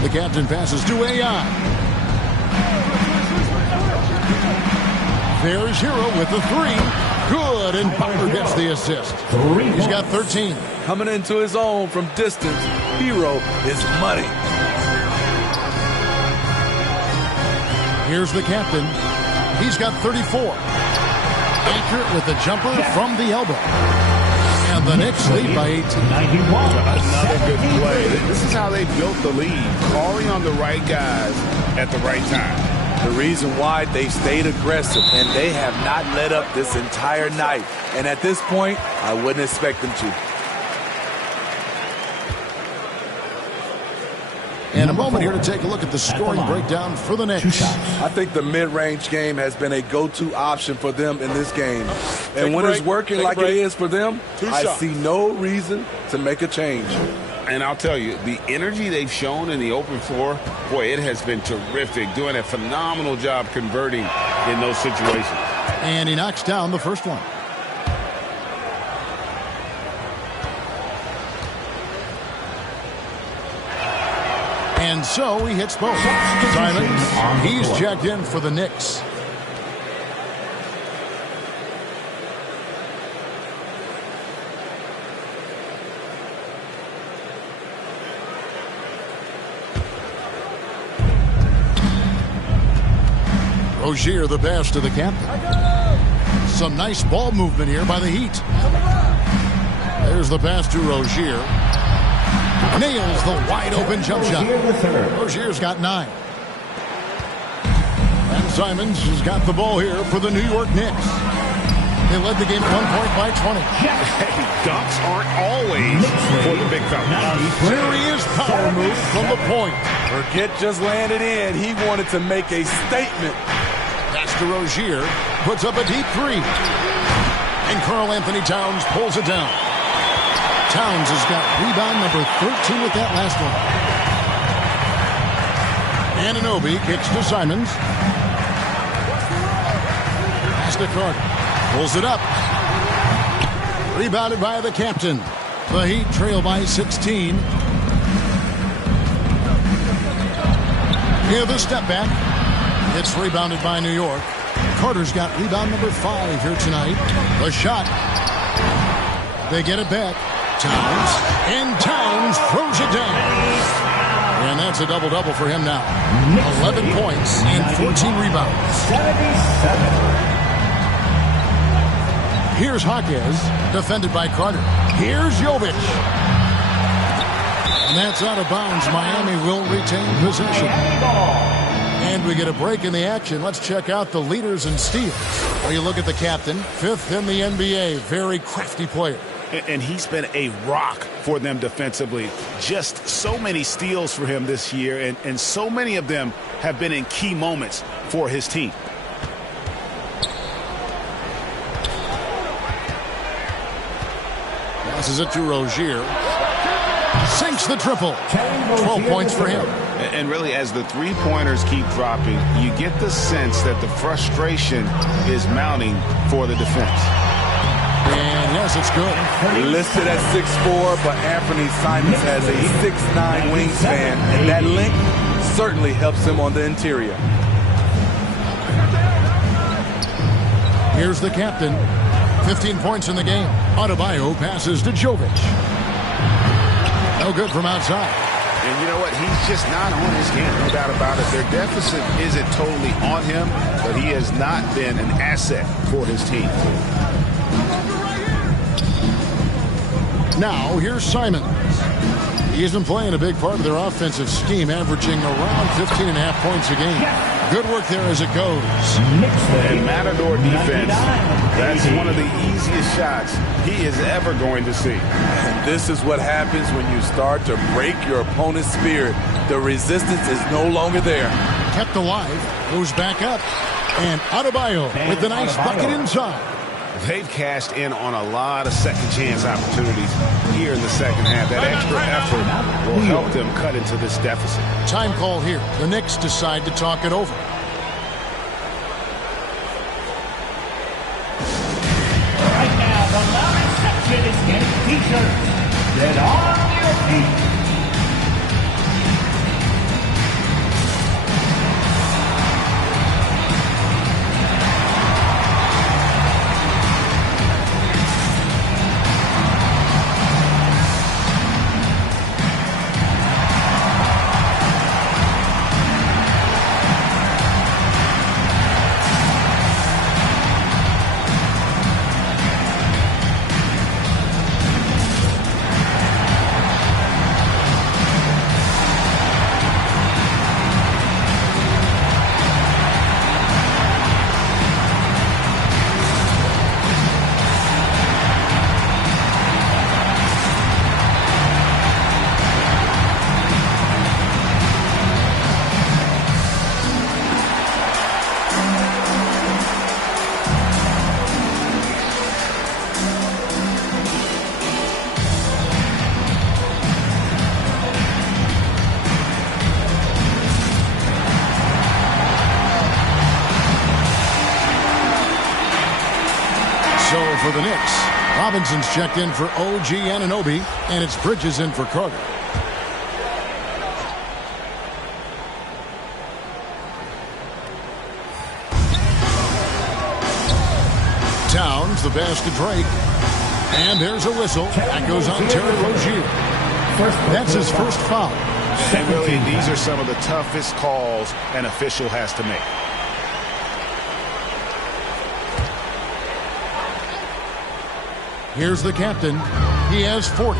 The captain passes to AI. There's Hero with the 3. Good, and Butler gets the assist. He's got 13. Coming into his own from distance, Hero is money. Here's the captain. He's got 34. Accurate with the jumper from the elbow. And the Knicks lead by 18. Another good play. This is how they built the lead. Calling on the right guys at the right time. The reason why they stayed aggressive, and they have not let up this entire night. And at this point, I wouldn't expect them to. And a moment here to take a look at the scoring breakdown for the Knicks. I think the mid-range game has been a go-to option for them in this game. And when it's working like it is for them, I see no reason to make a change. And I'll tell you, the energy they've shown in the open floor, boy, it has been terrific. Doing a phenomenal job converting in those situations. And he knocks down the first one. And so he hits both. Simons, he's checked in for the Knicks. Rozier the pass to the captain. Some nice ball movement here by the Heat. There's the pass to Rozier. Nails the wide-open jump shot. Rozier's got 9. And Simons has got the ball here for the New York Knicks. They led the game at 1 point by 20. Dunks aren't always for the big fella. Serious power move from the point. Forget just landed in. He wanted to make a statement. Pass to Rozier. Puts up a deep 3. And Karl-Anthony Towns pulls it down. Towns has got rebound number 13 with that last one. Anunoby kicks to Simons. Pass to Carter. Pulls it up. Rebounded by the captain. The Heat trail by 16. Here the step back. It's rebounded by New York. Carter's got rebound number 5 here tonight. The shot. They get it back. Towns, and Towns throws it down. And that's a double-double for him now. 11 points and 14 rebounds. 77. Here's Jaquez, defended by Carter. Here's Jovic. And that's out of bounds. Miami will retain possession. And we get a break in the action. Let's check out the leaders in steals. Well, you look at the captain, 5th in the NBA. Very crafty player. And he's been a rock for them defensively. Just so many steals for him this year, and so many of them have been in key moments for his team. Passes it to Rozier. Sinks the triple. 12 points for him. And really, as the three-pointers keep dropping, you get the sense that the frustration is mounting for the defense. And yes, it's good. Listed at 6'4", but Anthony Simons has a 6'9" wingspan, and that length certainly helps him on the interior. Here's the captain. 15 points in the game. Adebayo passes to Jovic. No good from outside. And you know what? He's just not on his game, no doubt about it. Their deficit isn't totally on him, but he has not been an asset for his team. Now, here's Simons. He's been playing a big part of their offensive scheme, averaging around 15.5 points a game. Good work there as it goes. And Matador defense, that's one of the easiest shots he is ever going to see. And this is what happens when you start to break your opponent's spirit. The resistance is no longer there. Kept alive, goes back up, and Adebayo with the nice bucket inside. They've cashed in on a lot of second chance opportunities here in the second half. That extra effort will help them cut into this deficit. Time call here. The Knicks decide to talk it over. Right now, the loudest section is getting t-shirts. Get on your feet. For the Knicks, Robinson's checked in for OG Anunoby, and it's Bridges in for Carter. Towns, the pass to Drake, and there's a whistle. That goes on Terry Rozier. That's his first foul. And really, these are some of the toughest calls an official has to make. Here's the captain. He has 40.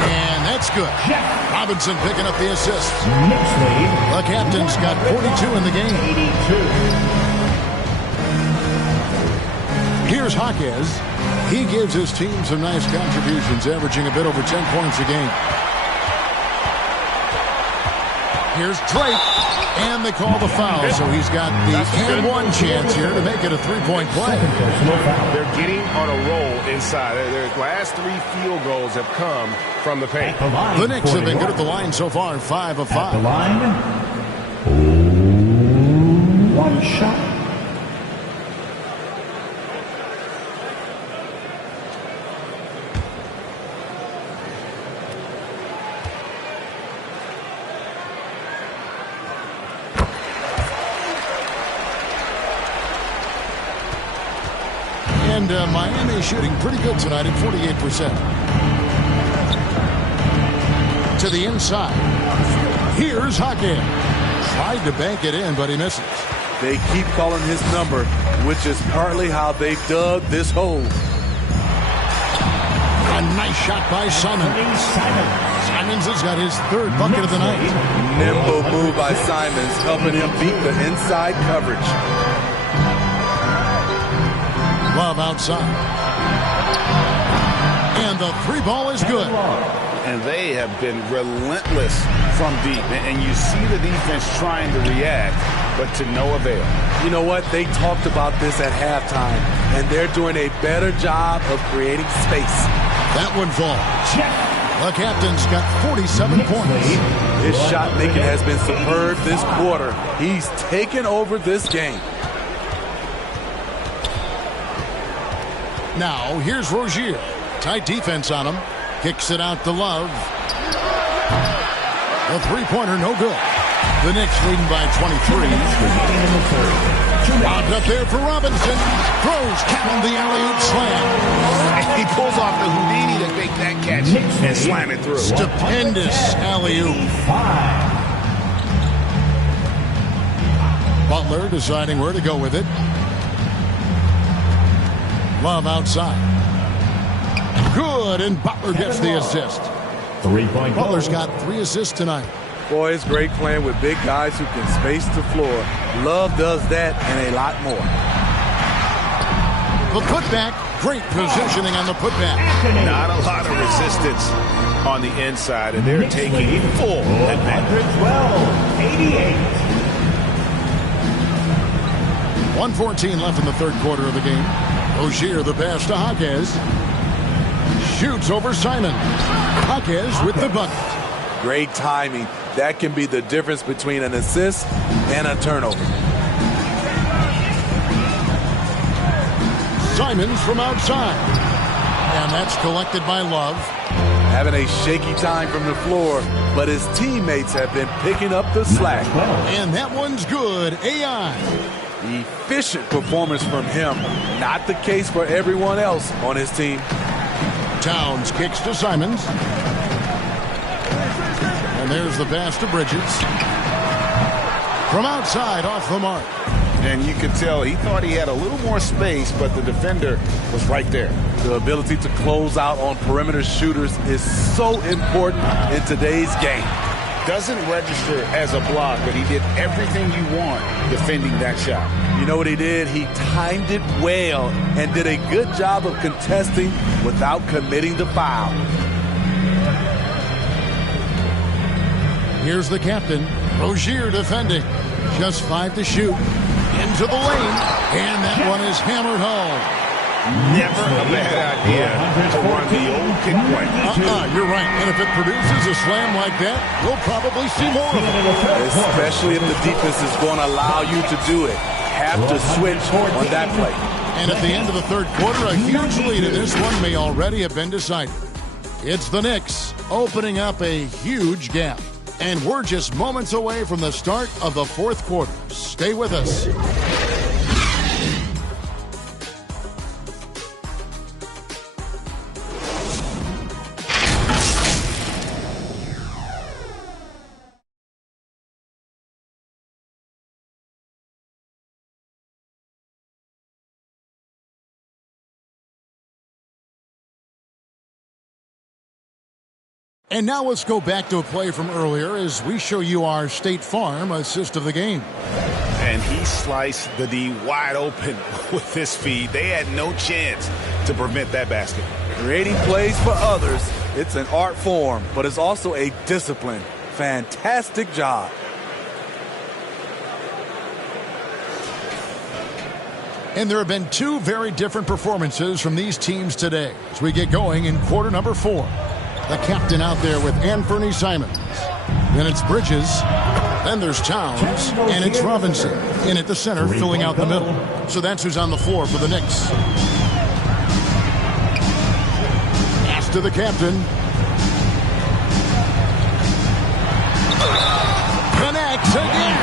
And that's good. Robinson picking up the assists. The captain's got 42 in the game. Here's Jaquez. He gives his team some nice contributions, averaging a bit over 10 points a game. Here's Drake. And they call the foul, so he's got the and one chance here to make it a three-point play. They're getting on a roll inside. Their last 3 field goals have come from the paint. The Knicks have been good at the line so far, 5 of 5. At the line, one shot. And Miami shooting pretty good tonight at 48%. To the inside. Here's Jaquez. Tried to bank it in, but he misses. They keep calling his number, which is partly how they dug this hole. A nice shot by Simons. Simons has got his 3rd bucket of the night. Nimble move by Simons, helping him beat the inside coverage. Love outside. And the 3 ball is good. And they have been relentless from deep. And you see the defense trying to react, but to no avail. You know what? They talked about this at halftime, and they're doing a better job of creating space. That one falls. The captain's got 47 points. His shot making has been superb this quarter. He's taken over this game. Now, here's Rozier. Tight defense on him. Kicks it out to Love. The three-pointer, no good. The Knicks leading by 23. Lobbed up there for Robinson. Throws down the alley-oop slam. He pulls off the Houdini to make that catch and slam it through. Stupendous alley-oop. Butler deciding where to go with it. Love outside. Good. good, and Butler gets the assist. 3-point Butler's got 3 assists tonight. Boy, it's great playing with big guys who can space the floor. Love does that and a lot more. The putback, great positioning on the putback. Not a lot of resistance on the inside, and they're taking full advantage. 1:14 left in the third quarter of the game. Rozier, the pass to Jaquez. Shoots over Simon. Jaquez with the bucket. Great timing. That can be the difference between an assist and a turnover. Simons from outside. And that's collected by Love. Having a shaky time from the floor, but his teammates have been picking up the slack. And that one's good. AI. Efficient performance from him. Not the case for everyone else on his team. Towns kicks to Simons. And there's the pass to Bridges. From outside, off the mark. And you could tell he thought he had a little more space, but the defender was right there. The ability to close out on perimeter shooters is so important in today's game. Doesn't register as a block, but he did everything you want defending that shot. You know what he did? He timed it well and did a good job of contesting without committing the foul. Here's the captain, Rozier defending. Just 5 to shoot. Into the lane, and that one is hammered home. Never a bad idea to run the old kick play. You're right. And if it produces a slam like that, we'll probably see more of it. Especially if the defense is going to allow you to do it. Have to switch on that play. And at the end of the third quarter, a huge lead in this one may already have been decided. It's the Knicks opening up a huge gap. And we're just moments away from the start of the fourth quarter. Stay with us. And now let's go back to a play from earlier as we show you our State Farm assist of the game. And he sliced the D wide open with his feed. They had no chance to prevent that basket. Creating plays for others, it's an art form, but it's also a discipline. Fantastic job. And there have been 2 very different performances from these teams today as we get going in quarter number 4. The captain out there with Anthony Simons. Then it's Bridges. Then there's Towns. And it's Robinson in at the center, filling out the middle. So that's who's on the floor for the Knicks. Pass to the captain. Connects again.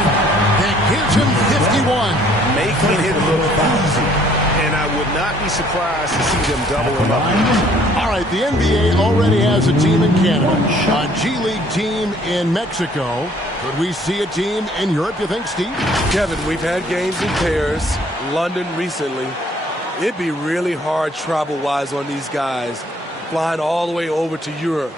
That gives him 51. Making it look easy. And I would not be surprised to see them double him up. All right, the NBA already has a team in Canada, a G League team in Mexico. Could we see a team in Europe, you think, Steve? Kevin, we've had games in Paris, London recently. It'd be really hard travel-wise on these guys, flying all the way over to Europe.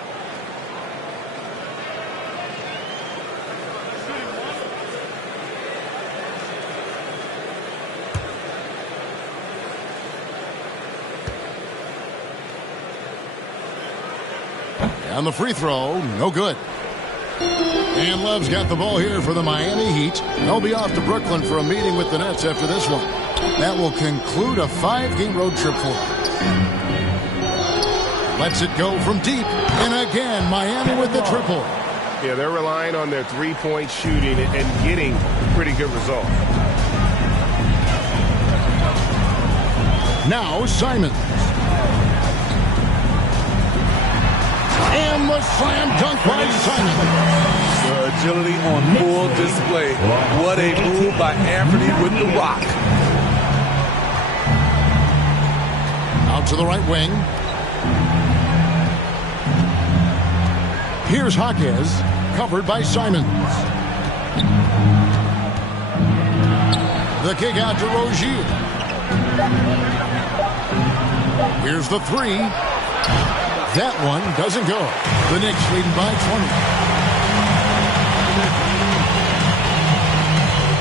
On the free throw, no good. And Love's got the ball here for the Miami Heat. They'll be off to Brooklyn for a meeting with the Nets after this one. That will conclude a 5-game road trip for them. Lets it go from deep. And again, Miami with the triple. Yeah, they're relying on their three-point shooting and getting pretty good results. Now Simons. And the slam dunk by Simon. The agility on full display. What a move by Anthony with the rock. Out to the right wing. Here's Jaquez, covered by Simons. The kick out to Rozier. Here's the three. That one doesn't go. The Knicks leading by 20.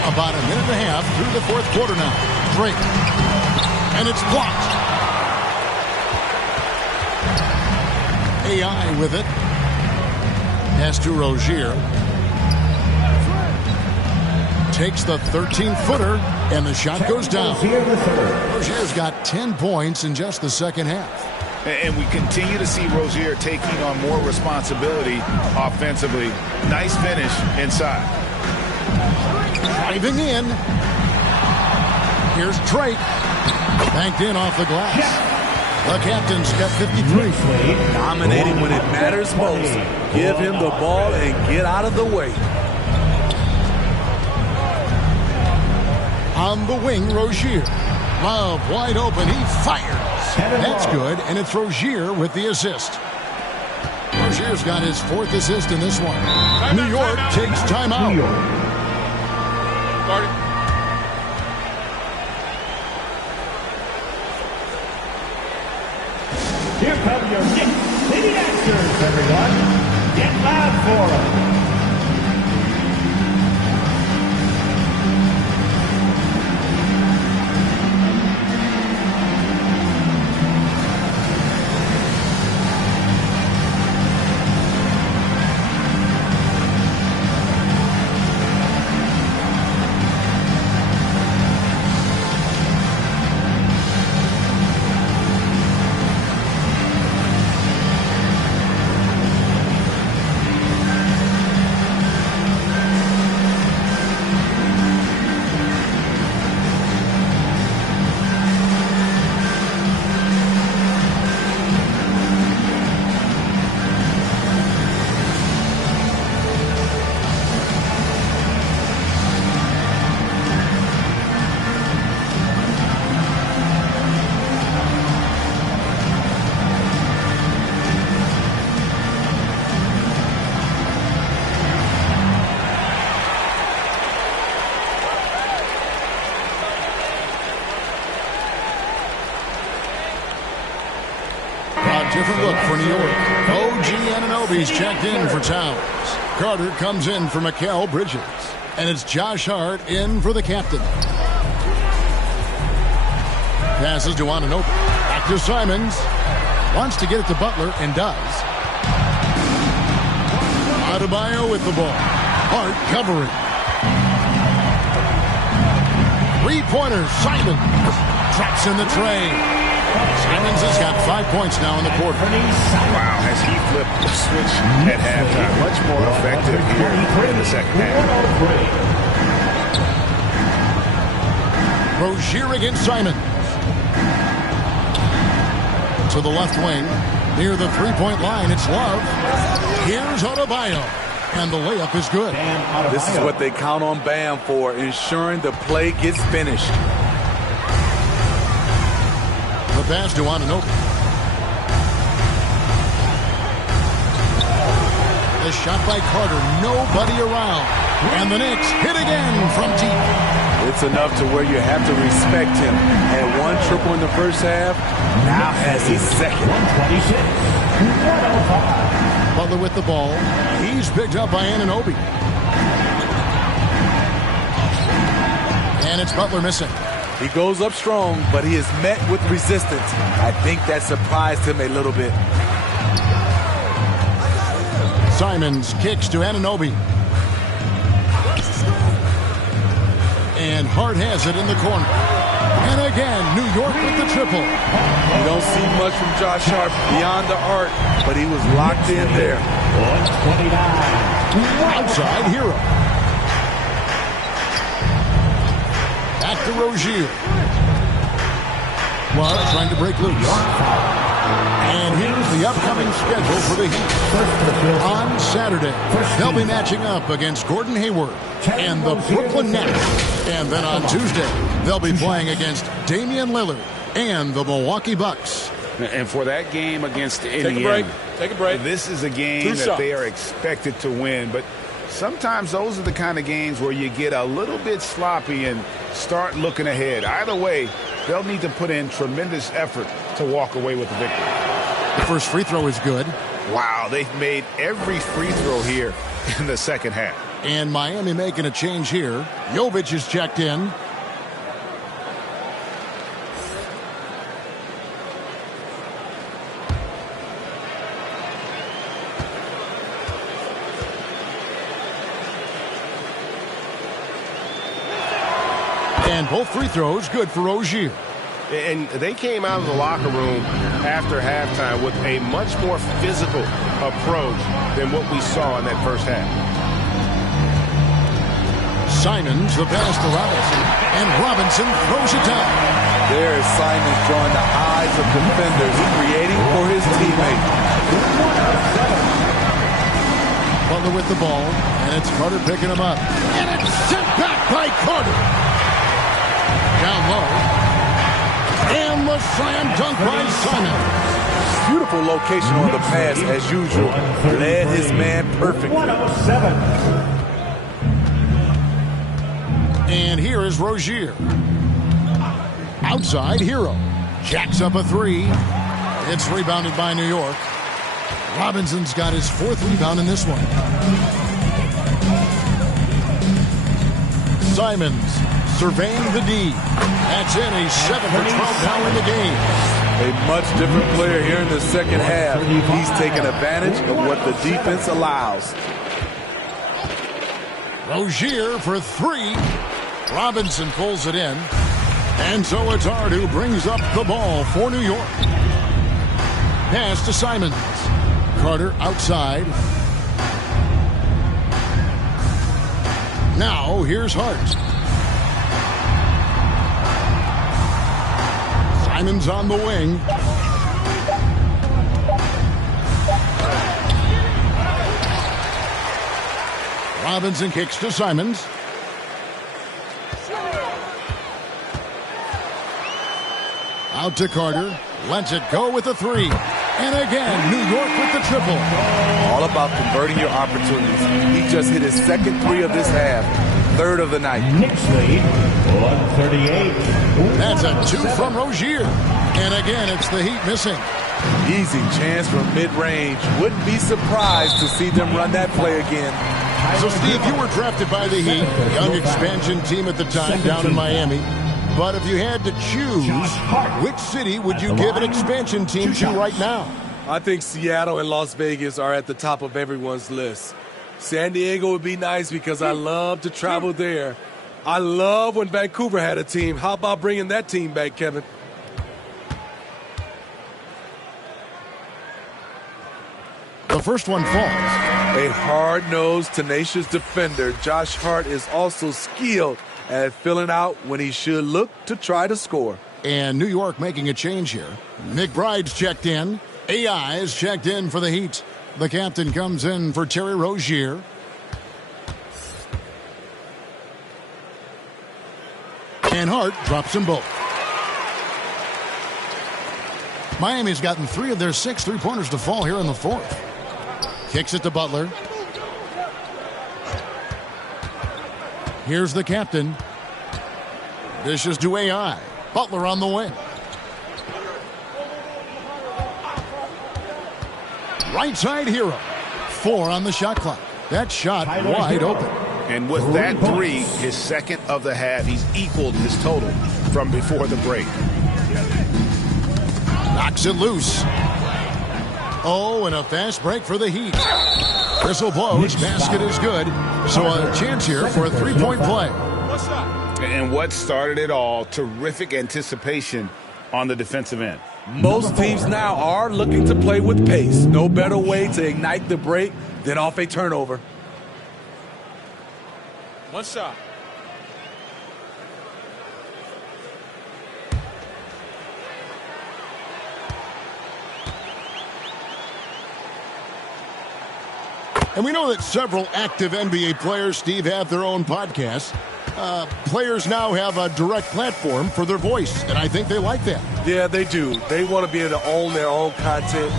About a minute and a half through the fourth quarter now. Drake. And it's blocked. AI with it. Pass to Rozier. Takes the 13-footer, and the shot goes down. Rozier's got 10 points in just the second half. And we continue to see Rozier taking on more responsibility offensively. Nice finish inside. Driving in. Here's Drake. Banked in off the glass. The captain's got 53. Dominating when it matters most. Give him the ball and get out of the way. On the wing, Rozier. Love wide open. He fires. That's good, and it's Rozier with the assist. Rozier's got his fourth assist in this one. New York takes timeout. Here come your Knicks City Dancers, everyone. Get loud for them. Different look for New York. OG Anunoby's checked in for Towns. Carter comes in for Mikal Bridges. And it's Josh Hart in for the captain. Passes to Anunoby. Back to Simons. Wants to get it to Butler and does. Adebayo with the ball. Hart covering. Three-pointer. Simons drops in the tray. Simons has got 5 points now in the quarter. Wow, has he flipped the switch at halftime. Much more effective here in the second half. Rozier against Simons. To the left wing. Near the three-point line, it's Love. Here's Adebayo. And the layup is good. This is what they count on Bam for, ensuring the play gets finished. The pass to Anunoby. The shot by Carter. Nobody around. And the Knicks hit again from deep. It's enough to where you have to respect him. Had one triple in the first half. Now has his second. 126. 105. Butler with the ball. He's picked up by Anunoby. And it's Butler missing. He goes up strong, but he is met with resistance. I think that surprised him a little bit. Simons kicks to Anunoby. And Hart has it in the corner. And again, New York with the triple. You don't see much from Josh Hart beyond the arc, but he was locked in there. 129. Outside Hero. Back to Rozier. Well, trying to break loose. And here's the upcoming schedule for the Heat. On Saturday, they'll be matching up against Gordon Hayward and the Brooklyn Nets. And then on Tuesday, they'll be playing against Damian Lillard and the Milwaukee Bucks. And for that game against Indiana, Take a break. This is a game that they are expected to win, but sometimes those are the kind of games where you get a little bit sloppy and start looking ahead. Either way, they'll need to put in tremendous effort to walk away with the victory. The first free throw is good. Wow, they've made every free throw here in the second half. And Miami making a change here. Jovic is checked in. And both free throws good for Rozier. And they came out of the locker room after halftime with a much more physical approach than what we saw in that first half. Simons, the pass to Robinson, and Robinson throws it down. There is Simons drawing the eyes of defenders, creating for his teammate. Butler with the ball, and it's Carter picking him up. And it's sent back by Carter. Down low. And the slam dunk by Simons. Beautiful location on the pass as usual. Led his man perfectly. And here is Rozier. Outside, Hero. Jacks up a three. It's rebounded by New York. Robinson's got his fourth rebound in this one. Simons surveying the D. That's in. He's 7 for 12 now in the game. A much different player here in the second half. He's taking advantage of what the defense allows. Rozier for three. Robinson pulls it in. And so it's Hart who brings up the ball for New York. Pass to Simons. Carter outside. Now here's Hart. Simons on the wing. Robinson kicks to Simons. Out to Carter. Lets it go with a three. And again, New York with the triple. All about converting your opportunities. He just hit his second three of this half. Third of the night. Knicks lead, 138. That's a two from Rozier. And again, it's the Heat missing. Easy chance from mid-range. Wouldn't be surprised to see them run that play again. So, Steve, you were drafted by the Heat, young expansion team at the time down in Miami. But if you had to choose, which city would you give an expansion team to right now? I think Seattle and Las Vegas are at the top of everyone's list. San Diego would be nice because I love to travel there. I love when Vancouver had a team. How about bringing that team back, Kevin? The first one falls. A hard-nosed, tenacious defender, Josh Hart is also skilled at filling out when he should look to try to score. And New York making a change here. McBride's checked in. AI is checked in for the Heat. The captain comes in for Terry Rozier. And Hart drops them both. Miami's gotten 3 of their 6 three-pointers to fall here in the fourth. Kicks it to Butler. Here's the captain. Dishes to AI. Butler on the wing. Right side Hero. 4 on the shot clock. That shot wide open. And with that three, his second of the half, he's equaled his total from before the break. Knocks it loose. Oh, and a fast break for the Heat. Whistle blows. Basket is good. So a chance here for a three-point play. And what started it all, terrific anticipation on the defensive end. Most teams now are looking to play with pace. No better way to ignite the break than off a turnover. One shot. And we know that several active NBA players, Steve, have their own podcasts. Players now have a direct platform for their voice, and I think they like that. Yeah, they do. They want to be able to own their own content,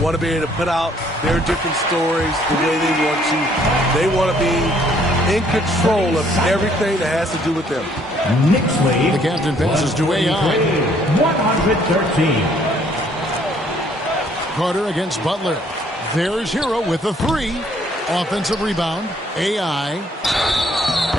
want to be able to put out their different stories the way they want to. They want to be in control of everything that has to do with them. Knicks lead. The captain passes to AI. 113. Carter against Butler. There's Hero with a 3. Offensive rebound. AI.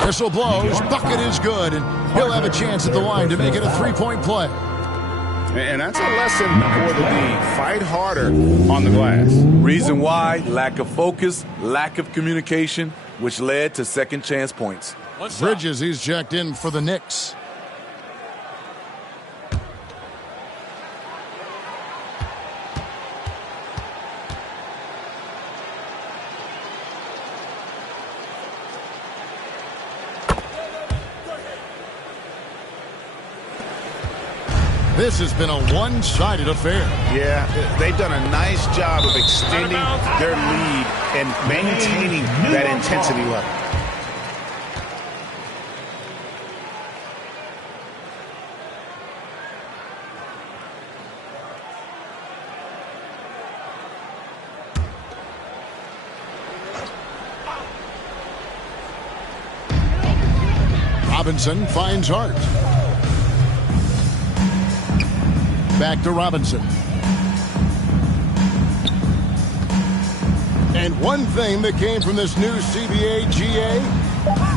Whistle blows. Bucket is good. And he'll have a chance at the line to make it a 3-point play. And that's a lesson for the D. Fight harder on the glass. Reason why? Lack of focus, lack of communication, which led to second chance points. Bridges, he's checked in for the Knicks. This has been a one-sided affair. Yeah, they've done a nice job of extending their lead and maintaining that intensity level. Robinson finds Hart. Back to Robinson. And one thing that came from this new CBA GA,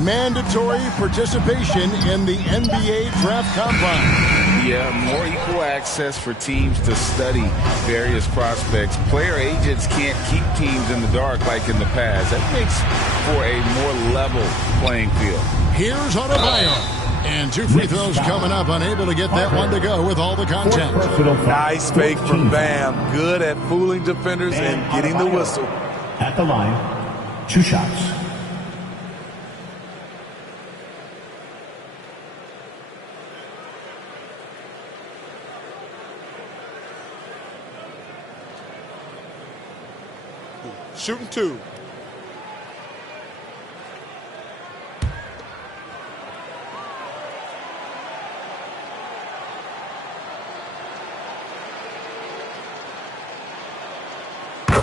mandatory participation in the NBA Draft Combine. Yeah, more equal access for teams to study various prospects. Player agents can't keep teams in the dark like in the past. That makes for a more level playing field. Here's Adebayo. And 2 free throws coming up, unable to get that one to go with all the contact. Nice fake from Bam. Good at fooling defenders and getting the whistle. At the line, 2 shots. Shooting 2.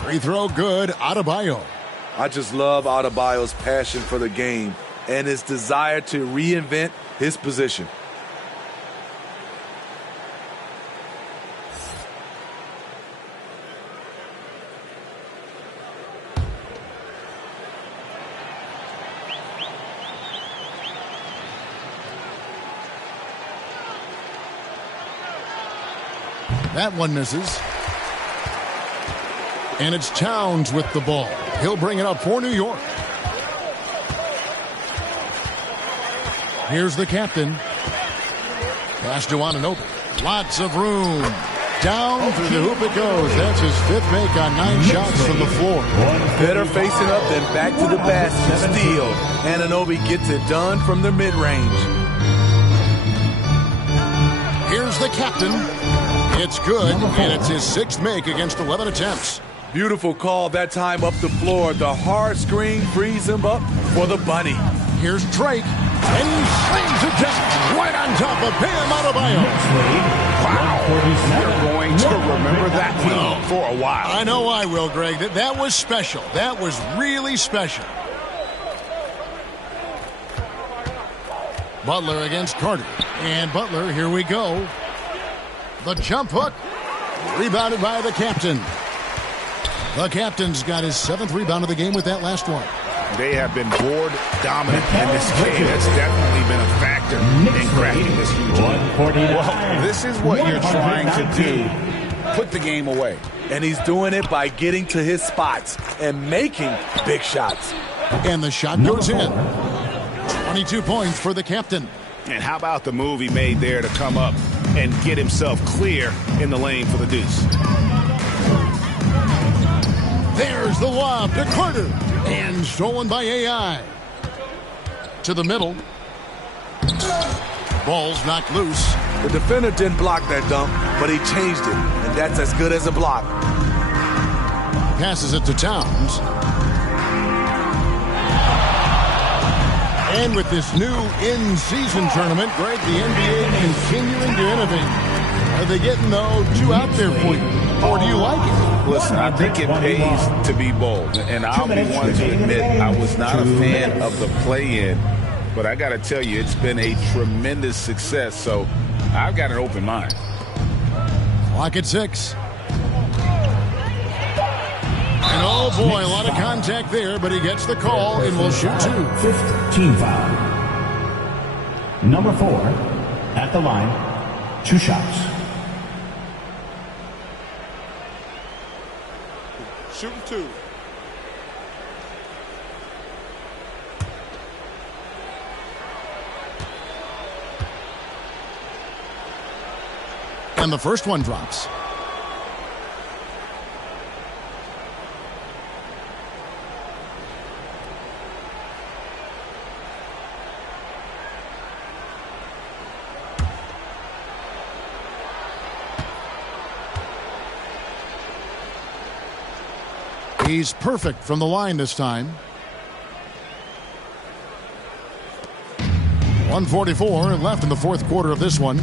Free throw good, Adebayo. I just love Adebayo's passion for the game and his desire to reinvent his position. That one misses. And it's Towns with the ball. He'll bring it up for New York. Here's the captain. Pass to Anunoby. Lots of room. Down through the hoop it goes. That's his 5th make on 9 shots from the floor. Better facing up than back to the basket. Steal. Anunoby gets it done from the mid-range. Here's the captain. It's good, and it's his 6th make against 11 attempts. Beautiful call that time up the floor. The hard screen frees him up for the bunny. Here's Drake, and he slings it down right on top of Bam Adebayo. Wow, you're going to remember that one for a while. I know I will, Greg. That was special. That was really special. Butler against Carter. And Butler, here we go. The jump hook, rebounded by the captain. The captain's got his 7th rebound of the game with that last one. They have been board dominant in this game. That's definitely been a factor in cracking this huge lead. Well, this is what you're trying to do. Put the game away. And he's doing it by getting to his spots and making big shots. And the shot goes in. 22 points for the captain. And how about the move he made there to come up and get himself clear in the lane for the deuce. There's the lob to Carter. And stolen by AI. To the middle. Ball's knocked loose. The defender didn't block that dunk, but he changed it. And that's as good as a block. Passes it to Towns. And with this new in-season tournament, Greg, the NBA continuing to innovate. Are they getting, though, too out there for you? Or do you like it? Listen, I think it pays to be bold. And I'll be one to admit I was not a fan of the play-in. But I got to tell you, it's been a tremendous success. So I've got an open mind. Clock at 6. And oh boy, a lot of contact there, but he gets the call and will shoot 2. 5th team foul. Number 4 at the line, 2 shots. Shooting 2. And the first one drops. He's perfect from the line this time. 1:44 left in the fourth quarter of this one.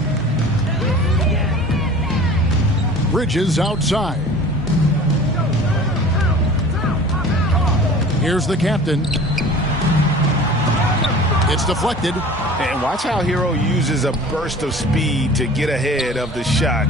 Bridges outside. Here's the captain. It's deflected. And watch how Hero uses a burst of speed to get ahead of the shot,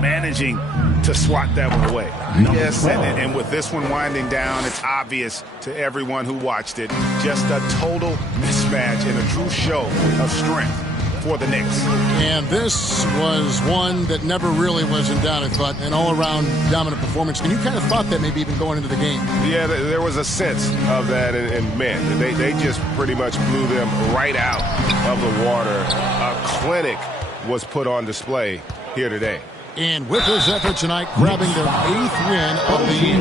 managing to swat that one away. Yes, and with this one winding down, it's obvious to everyone who watched it. Just a total mismatch and a true show of strength for the Knicks. And this was one that never really was in doubt, I thought, an all-around dominant performance. And you kind of thought that maybe even going into the game. Yeah, there was a sense of that, and man, they just pretty much blew them right out of the water. A clinic was put on display here today. And with this effort tonight, grabbing their 8th win of the year.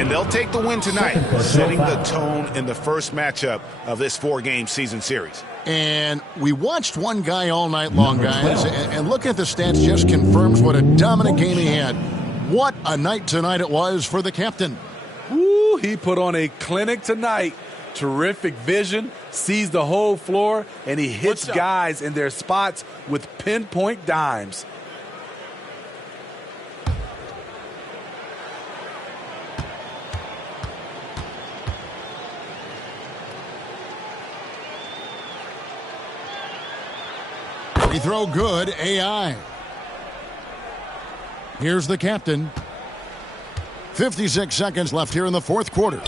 And they'll take the win tonight, setting the tone in the first matchup of this 4-game season series. And we watched one guy all night long, guys, and looking at the stats just confirms what a dominant game he had. What a night tonight it was for the captain. Woo, he put on a clinic tonight. Terrific vision, sees the whole floor, and he hits guys in their spots with pinpoint dimes. Free throw good, AI. Here's the captain. 56 seconds left here in the fourth quarter.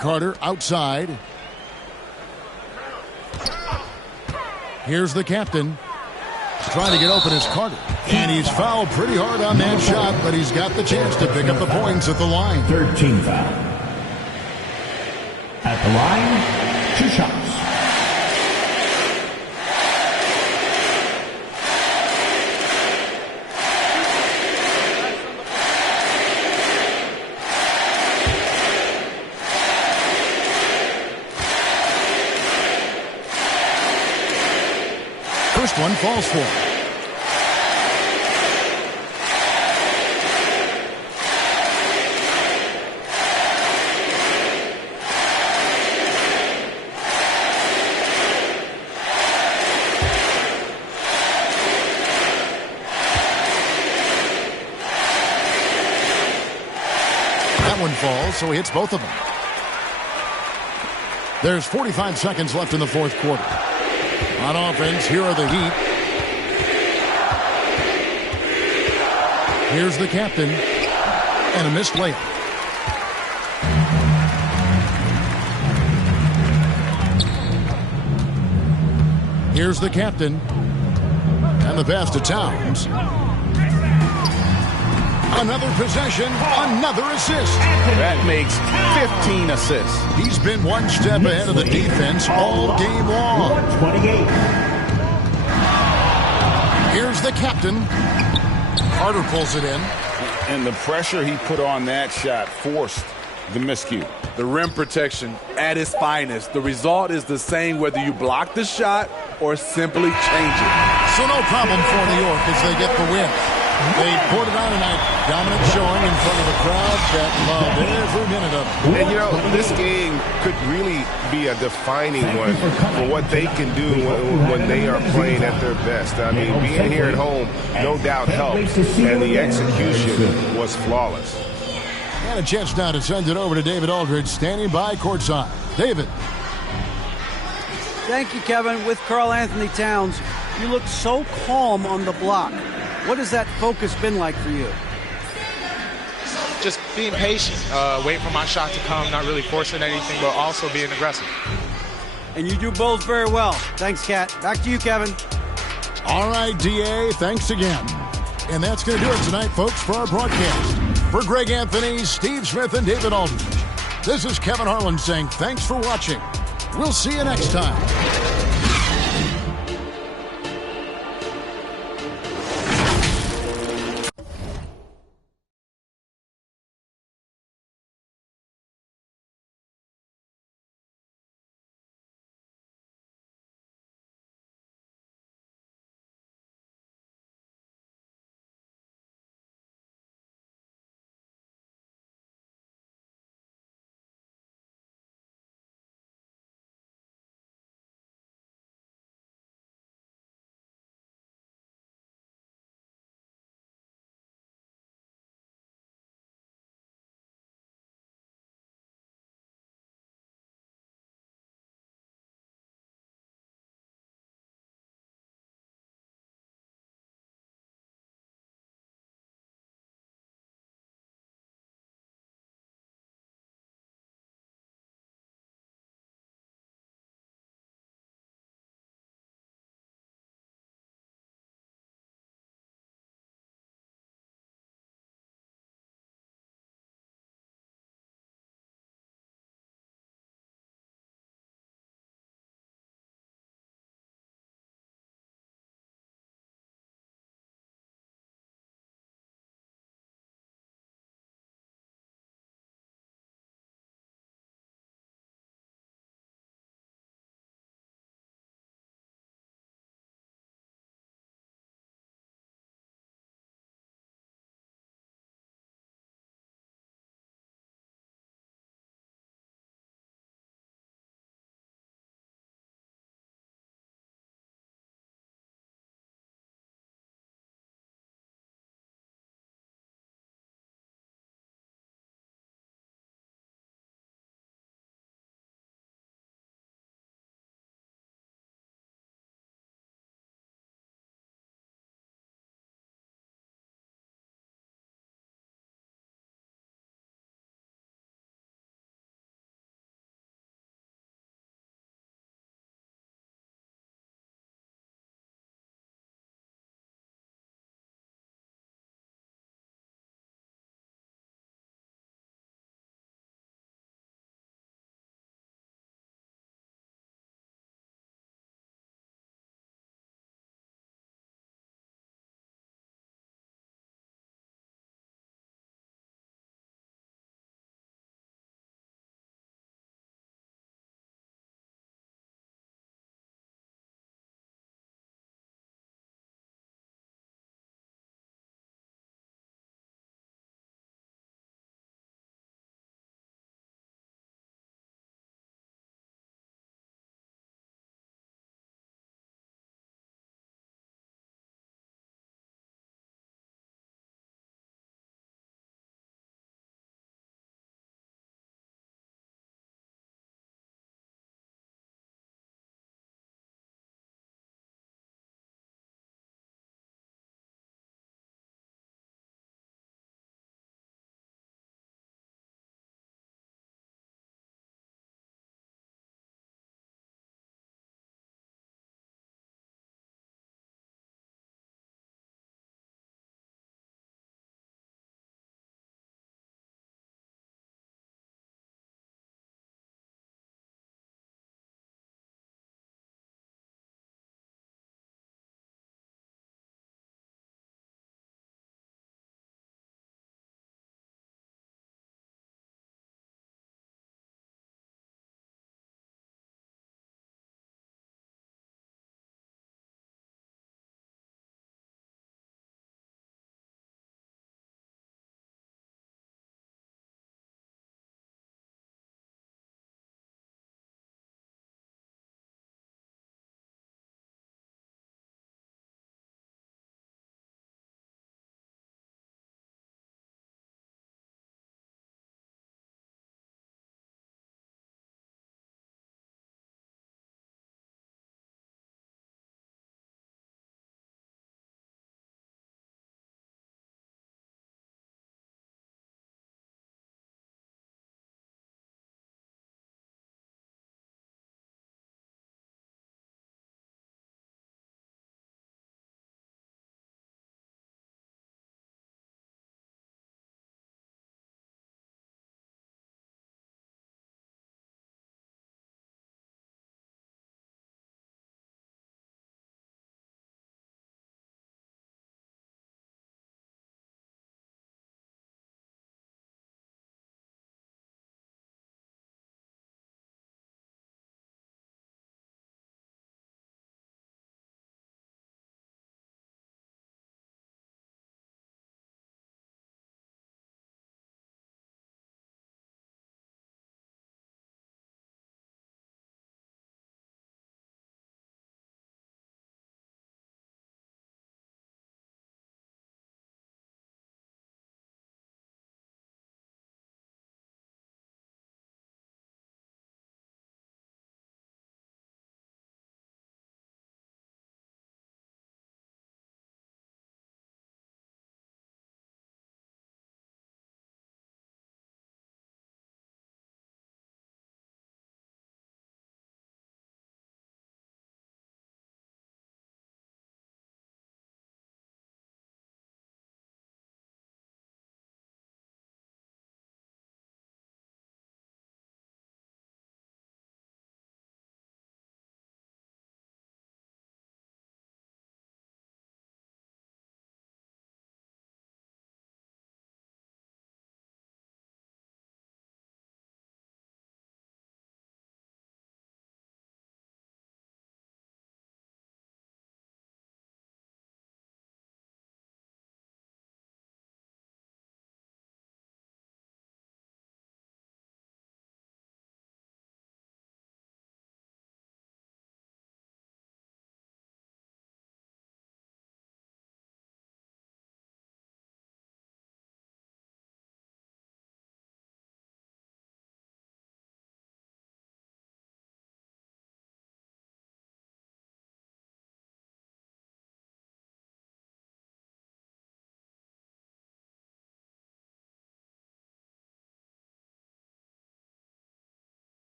Carter outside. Here's the captain. Trying to get open is Carter. And he's fouled pretty hard on that shot, but he's got the chance to pick up the points at the line. 13 foul. At the line, 2 shots. First one falls for him. That one falls, so he hits both of them. There's 45 seconds left in the fourth quarter. On offense, here are the Heat. Here's the captain. And a missed layup. Here's the captain. And the pass to Towns. Another possession, another assist. That makes 15 assists. He's been one step ahead of the defense all game long. 128. Here's the captain. Carter pulls it in. And the pressure he put on that shot forced the miscue. The rim protection at its finest. The result is the same whether you block the shot or simply change it. So no problem for New York as they get the win. They poured it on tonight. Dominant showing in front of a crowd that loved every minute of it. And, you know, this game could really be a defining one for what they can do when they are playing at their best. I mean, being here at home, no doubt helps. And the execution was flawless. And a chance now to send it over to David Aldridge, standing by courtside. David. Thank you, Kevin. With Karl Anthony Towns, you look so calm on the block. What has that focus been like for you? Just being patient, waiting for my shot to come, not really forcing anything, but also being aggressive. And you do both very well. Thanks, Kat. Back to you, Kevin. All right, DA, thanks again. And that's going to do it tonight, folks, for our broadcast. For Greg Anthony, Steve Smith, and David Aldridge, this is Kevin Harlan saying thanks for watching. We'll see you next time.